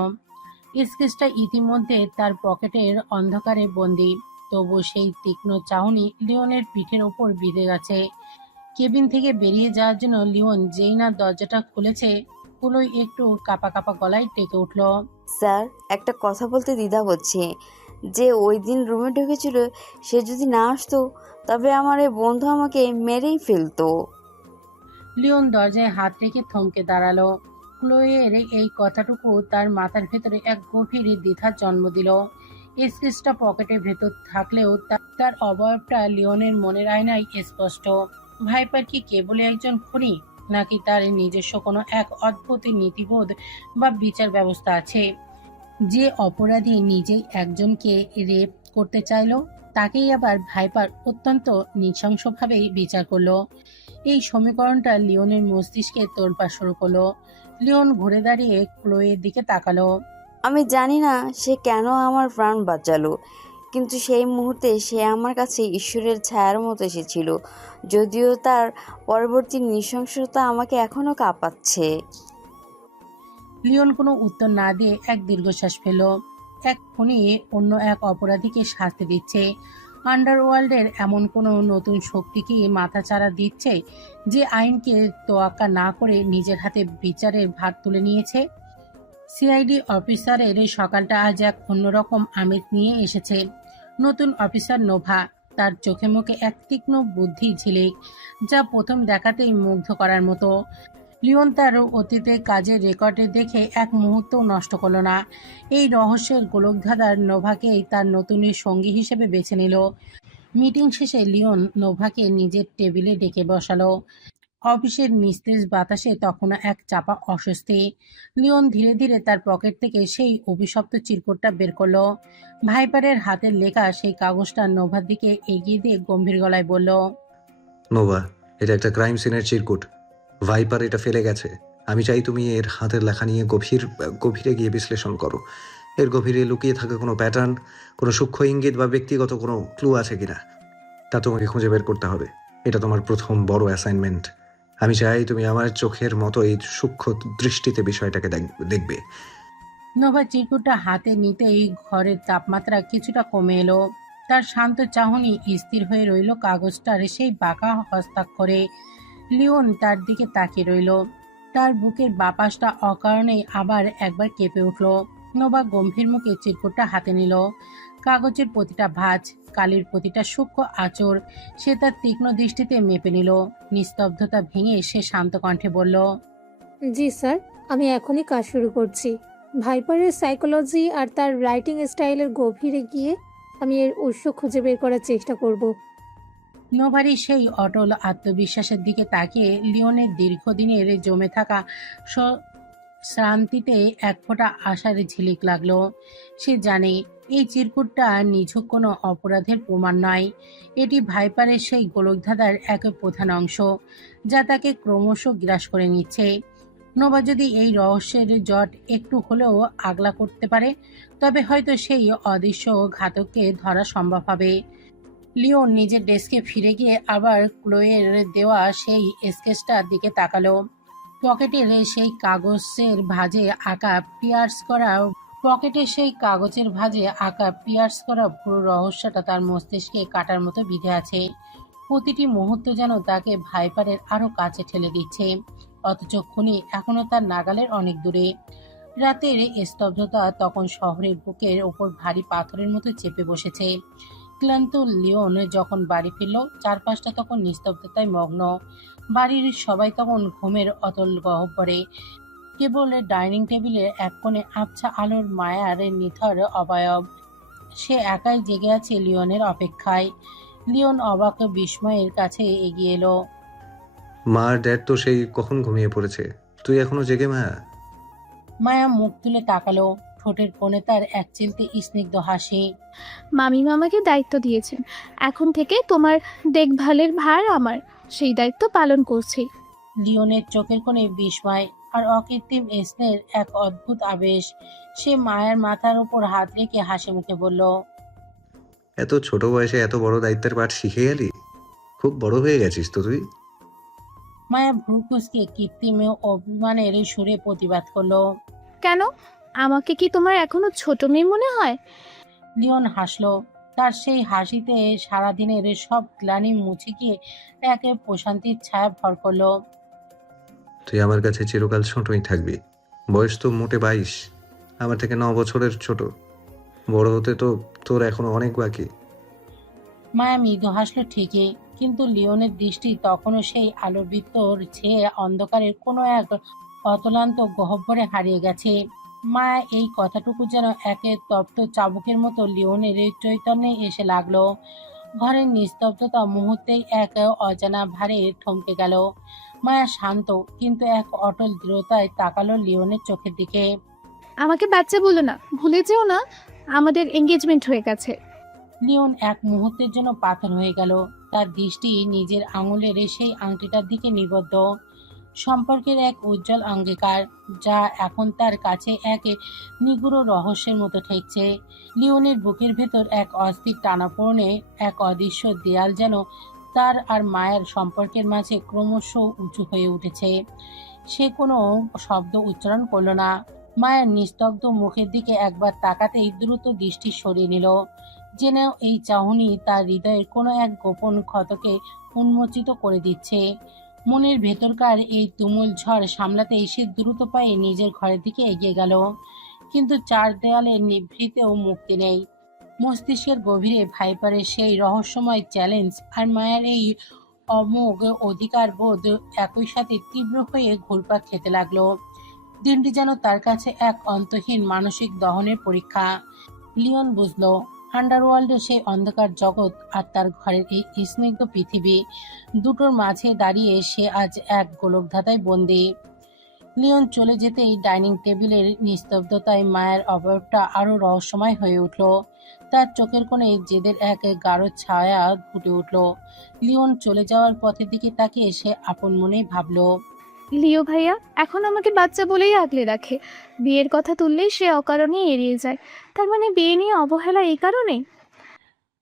স্কেচটা ইতিমধ্যে তার পকেটের অন্ধকারে বন্দি, তবু সেই তীক্ষ্ণ চাহনি লিওনের পিঠের ওপর বিঁধে গেছে। কেবিন থেকে বেরিয়ে যাওয়ার জন্য লিওন যেই না দরজাটা খুলেছে, কুলোই একটু কাপা কাপা গলায় ডেকে উঠল। স্যার, একটা কথা বলতে দ্বিধা হচ্ছে। যে ওই দিন রুমে ঢুকেছিল, সে যদি না আসতো তবে আমার এই বন্ধু আমাকে মেরেই ফেলতো। লিওন দরজায় হাত রেখে থমকে দাঁড়ালো। ক্লোয়ের এই কথাটুকু তার মাথার ভেতরে এক গভীর দ্বিধার জন্ম দিল। স্কেচটা পকেটের ভেতর থাকলেও তার অবয়বটা লিওনের মনের আয়নায় স্পষ্ট। ভাইপার কি কেবলই একজন খুনি, নাকি তার নিজস্ব কোনো এক অদ্ভুত নীতিবোধ বা বিচার ব্যবস্থা আছে? যে অপরাধী নিজেই একজনকে রেপ করতে চাইলো, তাকেই আবার ভাইপার অত্যন্ত নৃশংসভাবেই বিচার করলো। এই সমীকরণটা লিওনের মস্তিষ্কে তোড়পাড় শুরু করলো। লিওন ঘুরে দাঁড়িয়ে ক্লোয়ের দিকে তাকালো। আমি জানি না সে কেন আমার প্রাণ বাঁচালো, কিন্তু সেই মুহূর্তে সে আমার কাছে ঈশ্বরের ছায়ার মতো এসেছিল, যদিও তার পরবর্তী নৃশংসতা আমাকে এখনো কাঁপাচ্ছে। লিওন কোনো উত্তর না দিয়ে এক দীর্ঘশ্বাস ফেল। এক খুনি অন্য এক অপরাধীকে শাস্তি দিচ্ছে। আন্ডারওয়ার্ল্ডের এমন কোনো নতুন শক্তি কি মাথাচাড়া দিচ্ছে, যে আইনকে তোয়াক্কা না করে নিজের হাতে বিচারের ভার তুলে নিয়েছে? সিআইডি অফিসারের এই সকালটা আজ এক অন্যরকম আমেজ নিয়ে এসেছে। নতুন অফিসার নোভা, তার চোখে মুখে এক তীক্ষ্ণ বুদ্ধি ঝিলিক, যা প্রথম দেখাতেই মুগ্ধ করার মতো। লিওন তার অতীতে কাজের রেকর্ডে দেখে এক মুহূর্তও নষ্ট করলো না। এই রহস্যের গোলকধাঁধার নোভাকেই তার নতুন সঙ্গী হিসেবে বেছে নিল। মিটিং শেষে লিওন নোভাকে নিজের টেবিলে ডেকে বসালো। অফিসের নিস্তেজ বাতাসে তখনও এক চাপা অস্বস্তি। লিওন ধীরে ধীরে তার পকেট থেকে সেই অভিশপ্ত চিরকুটটা বের করলো। ভাইপারের হাতের লেখা সেই কাগজটা নোভার দিকে এগিয়ে দিয়ে গম্ভীর গলায় বলল, নোভা, এটা একটা ক্রাইম সিনের চিরকুট। ভাইপার এটা ফেলে গেছে। আমি চাই তুমি এর হাতের লেখা নিয়ে গভীরে গিয়ে বিশ্লেষণ করো। এর গভীরে লুকিয়ে থাকা কোনো প্যাটার্ন, কোনো সূক্ষ্ম ইঙ্গিত বা ব্যক্তিগত কোনো ক্লু আছে কিনা, তা তোমাকে খুঁজে বের করতে হবে। এটা তোমার প্রথম বড় অ্যাসাইনমেন্ট। আমি চাই তুমি আমার চোখের মতো এই সূক্ষ্ম দৃষ্টিতে বিষয়টাকে দেখবে। নোভা চিরকুটটা হাতে নিতেই ঘরের তাপমাত্রা কিছুটা কমে এলো। তার শান্ত চাহনি স্থির হয়ে রইল কাগজটার সেই বাঁকা হস্তাক্ষরে। লিওন তার দিকে তাকিয়ে রইল। তার বুকের বাপাসটা অকারণেই আবার একবার কেঁপে উঠল। নোভা গম্ভীর মুখে চিরকুটটা হাতে নিল। কাগজের প্রতিটা ভাঁজ, কালির প্রতিটা সূক্ষ্ম আঁচড় সে তার তীক্ষ্ণ দৃষ্টিতে মেপে নিল। নিস্তব্ধতা ভেঙে সে শান্ত কণ্ঠে বলল, জি স্যার, আমি এখনই কাজ শুরু করছি। ভাইপারের সাইকোলজি আর তার রাইটিং স্টাইলের গভীরে গিয়ে আমি এর উৎস খুঁজে বের করার চেষ্টা করব। নোভারি সেই অটল আত্মবিশ্বাসের দিকে তাকিয়ে লিওনের দীর্ঘদিনের জমে থাকা শ্রান্তিতে এক ফোঁটা আশার ঝিলিক লাগলো। সে জানে এই চিরকুটটা নিছক কোনো অপরাধের প্রমাণ নয়, এটি ভাইপারের সেই গোলকধাঁধার এক প্রধান অংশ, যা তাকে ক্রমশ গ্রাস করে নিচ্ছে। নোভা যদি এই রহস্যের জট একটু হলেও আগলা করতে পারে, তবে হয়তো সেই অদৃশ্য ঘাতককে ধরা সম্ভব হবে। লিওন নিজের ডেস্কে ফিরে গিয়ে আবার ক্লোয়ের দেওয়া সেই স্কেচটার দিকে তাকালো। পকেটের সেই কাগজের ভাঁজে আঁকা পিয়ার্স করা পুরো রহস্যটা তার মস্তিষ্কে কাটার মতো বিঁধে আছে। প্রতিটি মুহূর্ত যেন তাকে ভাইপারের আরো কাছে ঠেলে দিচ্ছে, অথচ খুনি এখনো তার নাগালের অনেক দূরে। রাতের স্তব্ধতা তখন শহরের বুকের ওপর ভারী পাথরের মতো চেপে বসেছে। ক্লান্ত লিওন যখন বাড়ি ফিরল, চারপাশটা তখন নিস্তব্ধতায় মগ্ন। বাড়ির সবাই তখন ঘুমের অতল গহ্বরে। কেবল ডাইনিং টেবিলের এক কোণে আবছা আলোর মায়ার নিথর অবয়ব। সে একাই জেগে আছে লিওনের অপেক্ষায়। লিওন অবাক বিস্ময়ের কাছে এগিয়ে এলো। মা আর ড্যাড তো সেই কখন ঘুমিয়ে পড়েছে, তুই এখনো জেগে মায়া? মায়া মুখ তুলে তাকালো, ঠোঁটের কোণে তার এক চিলতে স্নিগ্ধ হাসি। মামি মামাকে দায়িত্ব দিয়েছেন, এখন থেকে তোমার দেখভালের ভার আমার, সেই দায়িত্ব পালন করছি। লিওনের চোখের কোণে বিস্ময় আর অকৃত্রিম স্নেহের এক অদ্ভুত আবেশ। সে মায়ের মাথার উপর হাত রেখে হাসি মুখে বলল, এত ছোট বয়সে এত বড় দায়িত্বের পাঠ শিখে গেলি, খুব বড় হয়ে গেছিস তো তুই। মায়া ভ্রুকুসকে কৃত্রিম অভিমানের সুরে প্রতিবাদ করলো। কেন? আমাকে কি তোমার এখনো ছোট মেয়ে মনে হয়? লিওন হাসলো। তার সেই হাসিতে সারাদিনের সব গ্লানি মুছে গিয়ে একে প্রশান্তির ছায়া ভর করলো। তুই আমার কাছে চিরকাল ছোটই থাকবি। বয়স তো মোটে 22, আমার থেকে 9 বছরের ছোট। বড় হতে তো তোর এখনো অনেক বাকি। মায়া মৃদু হাসলো ঠিকই, কিন্তু লিওনের দৃষ্টি তখনও সেই আলোর ভিতর ছেয়ে অন্ধকারের কোনো এক অতলান্ত গহ্বরে হারিয়ে গেছে। মায়া এই কথাটুকু যেন একে তপ্ত চাবুকের মতো লিওনের চৈতন্যে এসে লাগলো। ঘরের নিস্তব্ধতা মুহূর্তেই এক অজানা ভারে থমকে গেল। মায়া শান্ত কিন্তু এক অটল দৃঢ়তায় তাকালো লিওনের চোখের দিকে। আমাকে বাচ্চা বলো না, ভুলে যেও না আমাদের এঙ্গেজমেন্ট হয়ে গেছে। লিওন এক মুহূর্তের জন্য পাথর হয়ে গেল। তার দৃষ্টি নিজের আঙুলের সেই আংটিটার দিকে নিবদ্ধ। সম্পর্কের এক উজ্জ্বল অঙ্গীকার, যা এখন তার কাছে এক নিগুড় রহস্যের মতো ঠেকছে। লিওনের বুকের ভেতর এক অস্থির টানাপোড়েনে এক অদৃশ্য দেয়াল যেন তার আর মায়ের সম্পর্কের মাঝে ক্রমশ উঁচু হয়ে উঠেছে। সে কোনো শব্দ উচ্চারণ করল না। মায়ের নিস্তব্ধ মুখের দিকে একবার তাকাতেই দ্রুত দৃষ্টি সরিয়ে নিল, যেন এই চাহনি তার হৃদয়ের কোনো এক গোপন ক্ষতকে উন্মোচিত করে দিচ্ছে। মনের ভেতরকার এই তুমুল ঝড় সামলাতেই সে দ্রুত পায়ে নিজের ঘরের দিকে এগিয়ে গেল। কিন্তু চার দেয়ালের নিভৃতেও মুক্তি নেই। মস্তিষ্কের গভীরে ভাইপারের সেই রহস্যময় চ্যালেঞ্জ আর মায়ের এই অমোঘ অধিকার বোধ একই সাথে তীব্র হয়ে ঘুরপাক খেতে লাগলো। দিনটি যেন তার কাছে এক অন্তহীন মানসিক দহনের পরীক্ষা। লিওন বুঝল, আন্ডারওয়ার্ল্ডের সেই অন্ধকার জগৎ আর তার ঘরের এই স্নিগ্ধ পৃথিবী দুটোর মাঝে দাঁড়িয়ে সে আজ এক গোলকধাঁধায় বন্দী। লিওন চলে যেতেই ডাইনিং টেবিলের নিস্তব্ধতায় মায়ের অবয়বটা আরো রহস্যময় হয়ে উঠল। তার চোখের কোণে জেদের এক গাঢ় ছায়া ফুটে উঠল। লিওন চলে যাওয়ার পথের দিকে তাকিয়ে সে আপন মনেই ভাবল, লিও ভাইয়া এখন আমাকে বাচ্চা বলেই আগলে রাখে, বিয়ের কথা তুললেই সে অকারণে এড়িয়ে যায়। তার মানে বিয়ে নিয়ে অবহেলা এই কারণে?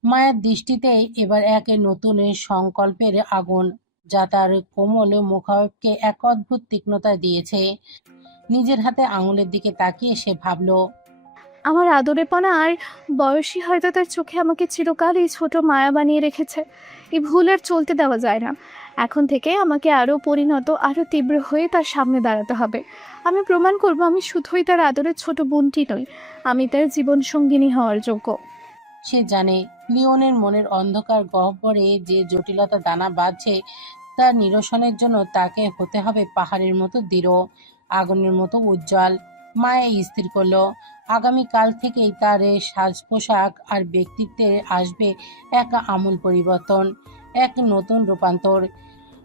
মায়ের দৃষ্টিতে এবার এক নতুন সংকল্পের আগুন, যা তার কোমল মুখাবয়বকে এক অদ্ভুত তীক্ষ্ণতা দিয়েছে। নিজের হাতে আঙুলের দিকে তাকিয়ে সে ভাবল, আমার আদরেপনা আর বয়সী হয়তো তার চোখে আমাকে চিরকাল এই ছোট মায়া বানিয়ে রেখেছে। এই ভুল আর চলতে দেওয়া যায় না। এখন থেকে আমাকে আরও পরিণত, আরও তীব্র হয়ে তার সামনে দাঁড়াতে হবে। আমি প্রমাণ করব আমি শুধুই তার আদরের ছোট বোনটি নই, আমি তার জীবন সঙ্গিনী হওয়ার যোগ্য। সে জানে লিওনের মনের অন্ধকার গহ্বরে যে জটিলতা দানা বাঁধছে, তার নিরসনের জন্য তাকে হতে হবে পাহাড়ের মতো দৃঢ়, আগুনের মতো উজ্জ্বল। মায়া স্থির করলো, আগামীকাল থেকেই তার সাজ পোশাক আর ব্যক্তিত্বে আসবে এক আমূল পরিবর্তন, এক নতুন রূপান্তর।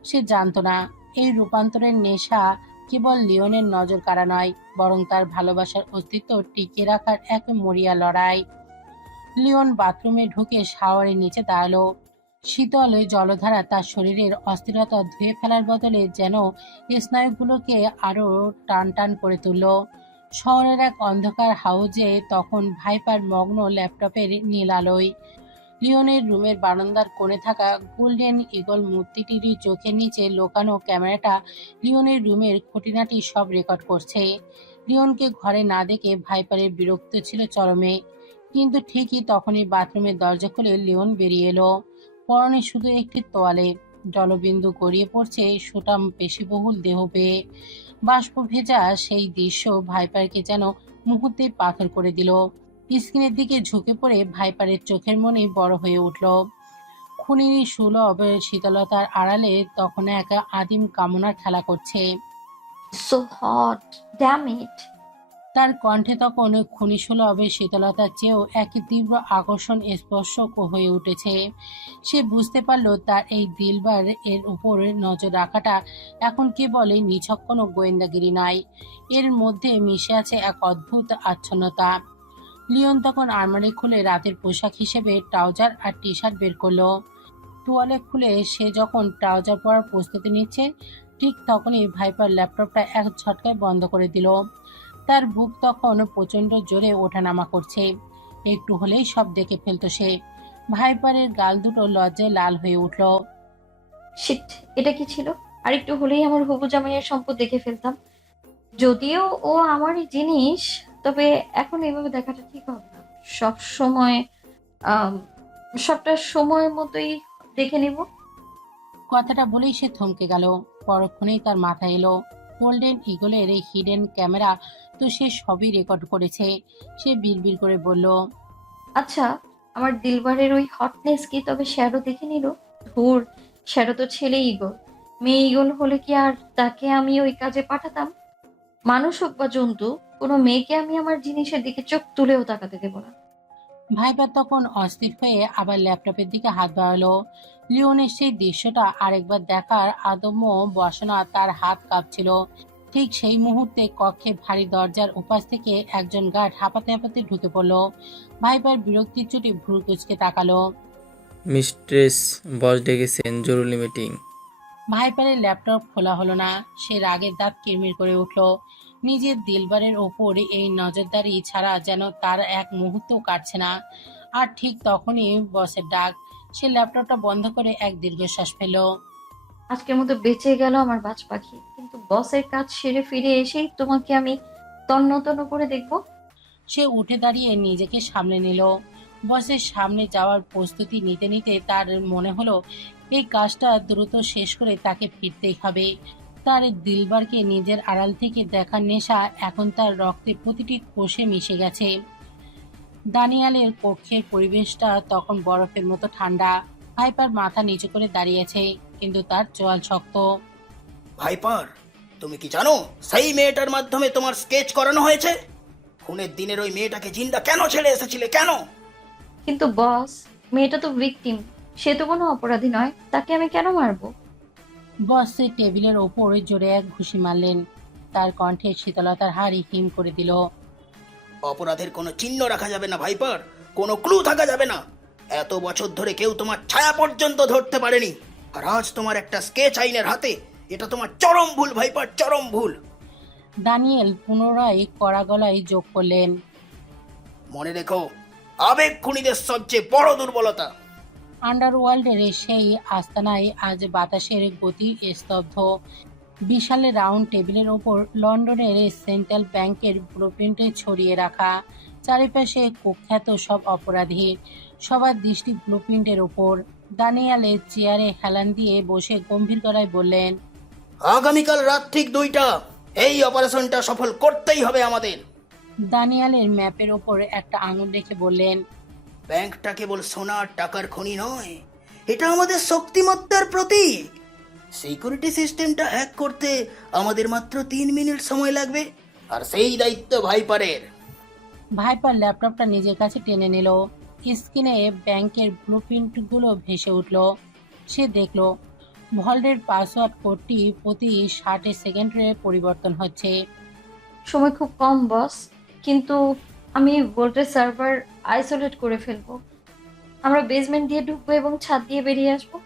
সে জানতো না এই রূপান্তরের নেশা কেবল লিওনের নজর কাড়া নয়, বরং তার ভালোবাসার অস্তিত্ব টিকিয়ে রাখার এক মরিয়া লড়াই। লিওন বাথরুমে ঢুকে শাওয়ারের নিচে দাঁড়ালো। শীতল জলধারা তার শরীরের অস্থিরতা ধুয়ে ফেলার বদলে যেন স্নায়ুগুলোকে আরো টান টান করে তুলল। শহরের এক অন্ধকার হাউজে তখন ভাইপার মগ্ন ল্যাপটপের নীল আলোয়। লিওনের রুমের বারান্দার কোণে থাকা গোল্ডেন ইগল মূর্তিটির চোখের নিচে লোকানো ক্যামেরাটা লিওনের রুমের খুঁটিনাটি সব রেকর্ড করছে। লিওনকে ঘরে না দেখে ভাইপারের বিরক্ত ছিল চরমে, কিন্তু ঠিকই তখনই বাথরুমের দরজা খুলে লিওন বেরিয়ে এলো। পরনে শুধু একটি তোয়ালে, জলবিন্দু গড়িয়ে পড়ছে সুঠাম পেশিবহুল দেহ বেয়ে। বাষ্প ভেজা সেই দৃশ্য ভাইপারকে যেন মুহূর্তে পাথর করে দিল। স্ক্রিনের দিকে ঝুঁকে পড়ে ভাইপারের চোখের মনে বড় হয়ে উঠল। খুনির সুলভ শীতলতার আড়ালে তখন এক আদিম কামনার খেলা করছে। So hot, damn it. তার কণ্ঠে তখন খুনিসুলভ শীতলতার চেয়েও এক তীব্র আকর্ষণ স্পর্শ হয়ে উঠেছে। সে বুঝতে পারল তার এই দিলবার এর উপর নজর রাখাটা এখন কেবল নিছক কোনো গোয়েন্দাগিরি নয়, এর মধ্যে মিশে আছে এক অদ্ভুত আচ্ছন্নতা। লিওন তখন আলমারি খুলে রাতের পোশাক হিসেবে ট্রাউজার আর টি শার্ট বের করলো। তোয়ালে খুলে সে যখন ট্রাউজার পরার প্রস্তুতি নিচ্ছে, ঠিক তখনই ভাইপার ল্যাপটপটা এক ঝটকায় বন্ধ করে দিল। তার বুক তখন প্রচণ্ড জোরে ওঠানামা করছে। একটু হলেই সব দেখে ফেলতো সে। ভাইপারের গাল দুটো লজ্জায় লাল হয়ে উঠল। শিট, এটা কি ছিল? আর একটু হলেই আমার হবু জামাইয়ের সম্পদ দেখে ফেলতাম। যদিও ও আমারই জিনিস, তবে এখন এভাবে দেখাটা ঠিক হবে না। সব সময় সবটা সময় মতোই দেখে নিব। কথাটা বলেই সে থমকে গেল। পরক্ষণেই তার মাথায় এলো গোল্ডেন ইগলের এই হিডেন ক্যামেরা তো সে সবই রেকর্ড করেছে। সে বিড়বিড় করে বলল, আচ্ছা, আমার দিলবারের ওই হটনেস কি তবে শ্যাডো দেখে নিল? ধুর, শ্যাডো তো ছেলে ইগল। মেয়ে ইগল হলে কি আর তাকে আমি ওই কাজে পাঠাতাম? মানুষ হোক বা জন্তু, কোনো মেয়েকে আমি আমার জিনিসের দিকে চোখ তুলেও তাকাতে দেব না। ভাইপার তখন অস্থির হয়ে আবার ল্যাপটপের দিকে হাত বাড়ালো। লিওনের সেই দৃশ্যটা আরেকবার দেখার আদম্য বাসনা তার হাত কাঁপছিল। ঠিক সেই মুহূর্তে কক্ষে ভারী দরজার উপাস থেকে একজন গার্ড হাঁপাতে হাঁপাতে ঢুকে পড়ল। ভাইপার বিরক্তির চোটে ভ্রু কুঁচকে তাকালো। মিস্ট্রেস, বস ডেকেছেন, জরুরি মিটিং। ভাইপারের ল্যাপটপ খোলা হলো না। সে রাগের দাঁত কিরমির করে উঠল। নিজের দিলবারের ওপর এই নজরদারি ছাড়া যেন তার এক মুহূর্তও কাটছে না। আর ঠিক তখনই বসের ডাক। সে ল্যাপটপটা বন্ধ করে এক দীর্ঘশ্বাস ফেল। আজকের মতো বেঁচে গেল আমার বাজ পাখি, কিন্তু বসের কাজ সেরে ফিরে এসেই তোমাকে আমি তন্ন তন্ন করে দেখব। সে উঠে দাঁড়িয়ে নিজেকে সামলে নিল। বসের সামনে যাওয়ার প্রস্তুতি নিতে নিতে তার মনে হলো এই কাজটা দ্রুত শেষ করে তাকে ফিরতেই হবে। তার দিলবারকে নিজের আড়াল থেকে দেখার নেশা এখন তার রক্তে প্রতিটি কোষে মিশে গেছে। দানিয়ালের কক্ষের পরিবেশটা তখন বরফের মতো ঠান্ডা। ভাইপার মাথা নিচু করে দাঁড়িয়েছে, কিন্তু তার চোয়াল শক্ত। ভাইপার, তুমি কি জানো সেই মেয়েটার মাধ্যমে তোমার স্কেচ করানো হয়েছে? খুনের দিনের ওই মেয়েটাকে জিন্দা কেন ছেড়ে এসেছিলে, কেন? কিন্তু বস, মেয়েটা তো ভিকটিম, সে তো কোনো অপরাধী নয়, তাকে আমি কেন মারবো? বস সে টেবিলের ওপর জোরে এক ঘুষি মারলেন। তার কণ্ঠে শীতলতার হাড়ি হিম করে দিল। অপরাধের কোনো চিহ্ন রাখা যাবে না ভাইপার, কোনো ক্লু থাকা যাবে না। এত বছর ধরে কেউ তোমার ছায়া পর্যন্ত ধরতে পারেনি, আর আজ তোমার একটা স্কেচ আইনের হাতে। এটা তোমার চরম ভুল ভাইপার, চরম ভুল। দানিয়েল পুনরায় কড়া গলায় যোগ করলেন, মনে রেখো, আবেগ খুনিদের সবচেয়ে বড় দুর্বলতা। আন্ডারওয়ার্ল্ডের সেই আস্তানায় আজ বাতাসের গতি স্তব্ধ। বিশাল রাউন্ড টেবিলের ওপর লন্ডনের সেন্ট্রাল ব্যাংকের ব্লুপ্রিন্টে ছড়িয়ে রাখা। চারিপাশে কুখ্যাত সব অপরাধী, সবার দৃষ্টি ব্লুপ্রিন্টের ওপর। দানিয়ালের চেয়ারে হেলান দিয়ে বসে গম্ভীর গলায় বললেন, আগামীকাল রাত ঠিক 2টা এই অপারেশনটা সফল করতেই হবে আমাদের। দানিয়ালের ম্যাপের ওপর একটা আঙুল রেখে বললেন, ব্যাংকটা কেবল সোনার টাকার খনি নয়, এটা আমাদের শক্তিমত্তার প্রতীক। সিকিউরিটি সিস্টেমটা হ্যাক করতে আমাদের মাত্র 3 মিনিট সময় লাগবে, আর সেই দায়িত্ব ভাইপারের। ভাইপার ল্যাপটপটা নিজের কাছে টেনে নিল। স্ক্রিনে ব্যাংকের ব্লুপ্রিন্টগুলো ভেসে উঠল। সে দেখল ভল্টের পাসওয়ার্ড কোডটি প্রতি 60 সেকেন্ডে পরিবর্তন হচ্ছে। সময় খুব কম বস, কিন্তু আমি ভোল্টেজ সার্ভার আইসোলেট করে ফেলবো। আমরা বেসমেন্ট দিয়ে ঢুকবো এবং ছাদ দিয়ে বেরিয়ে আসবো।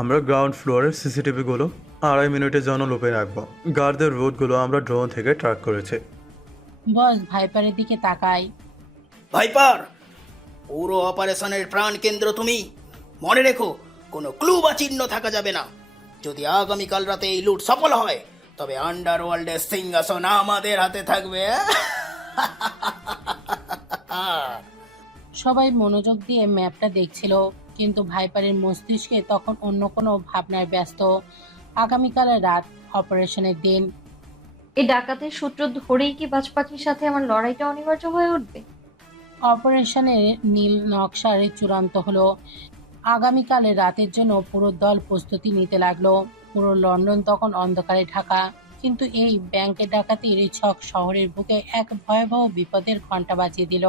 আমরা গ্রাউন্ড ফ্লোরের সিসিটিভিগুলো 2.5 মিনিটের জন্য লুপে রাখবো। গার্ডদের রুটগুলো আমরা ড্রোন থেকে ট্র্যাক করেছি। বস ভাইপারের দিকে তাকায়। ভাইপার, পুরো অপারেশনের প্রাণ কেন্দ্র তুমি। মনে রেখো, কোনো ক্লু বা চিহ্ন থাকা যাবে না। যদি আগামীকাল রাতে এই লুট সফল হয়, তবে আন্ডারওয়ার্ল্ডের সিংহাসন আমাদের হাতে থাকবে। সবাই মনোযোগ দিয়ে ম্যাপটা দেখছিল, কিন্তু ভাইপারের মস্তিষ্কে তখন অন্য কোনো ভাবনায় ব্যস্ত। আগামীকালের রাত, অপারেশনের দিন। এই ডাকাতের সূত্র ধরেই কি বাজ পাখির সাথে আমার লড়াইটা অনিবার্য হয়ে উঠবে? অপারেশনের নীল নকশার চূড়ান্ত হলো। আগামীকালের রাতের জন্য পুরো দল প্রস্তুতি নিতে লাগলো। পুরো লন্ডন তখন অন্ধকারে ঢাকা, কিন্তু এই ব্যাংকের ডাকাতির ছক শহরের বুকে এক ভয়াবহ বিপদের ঘণ্টা বাজিয়ে দিল।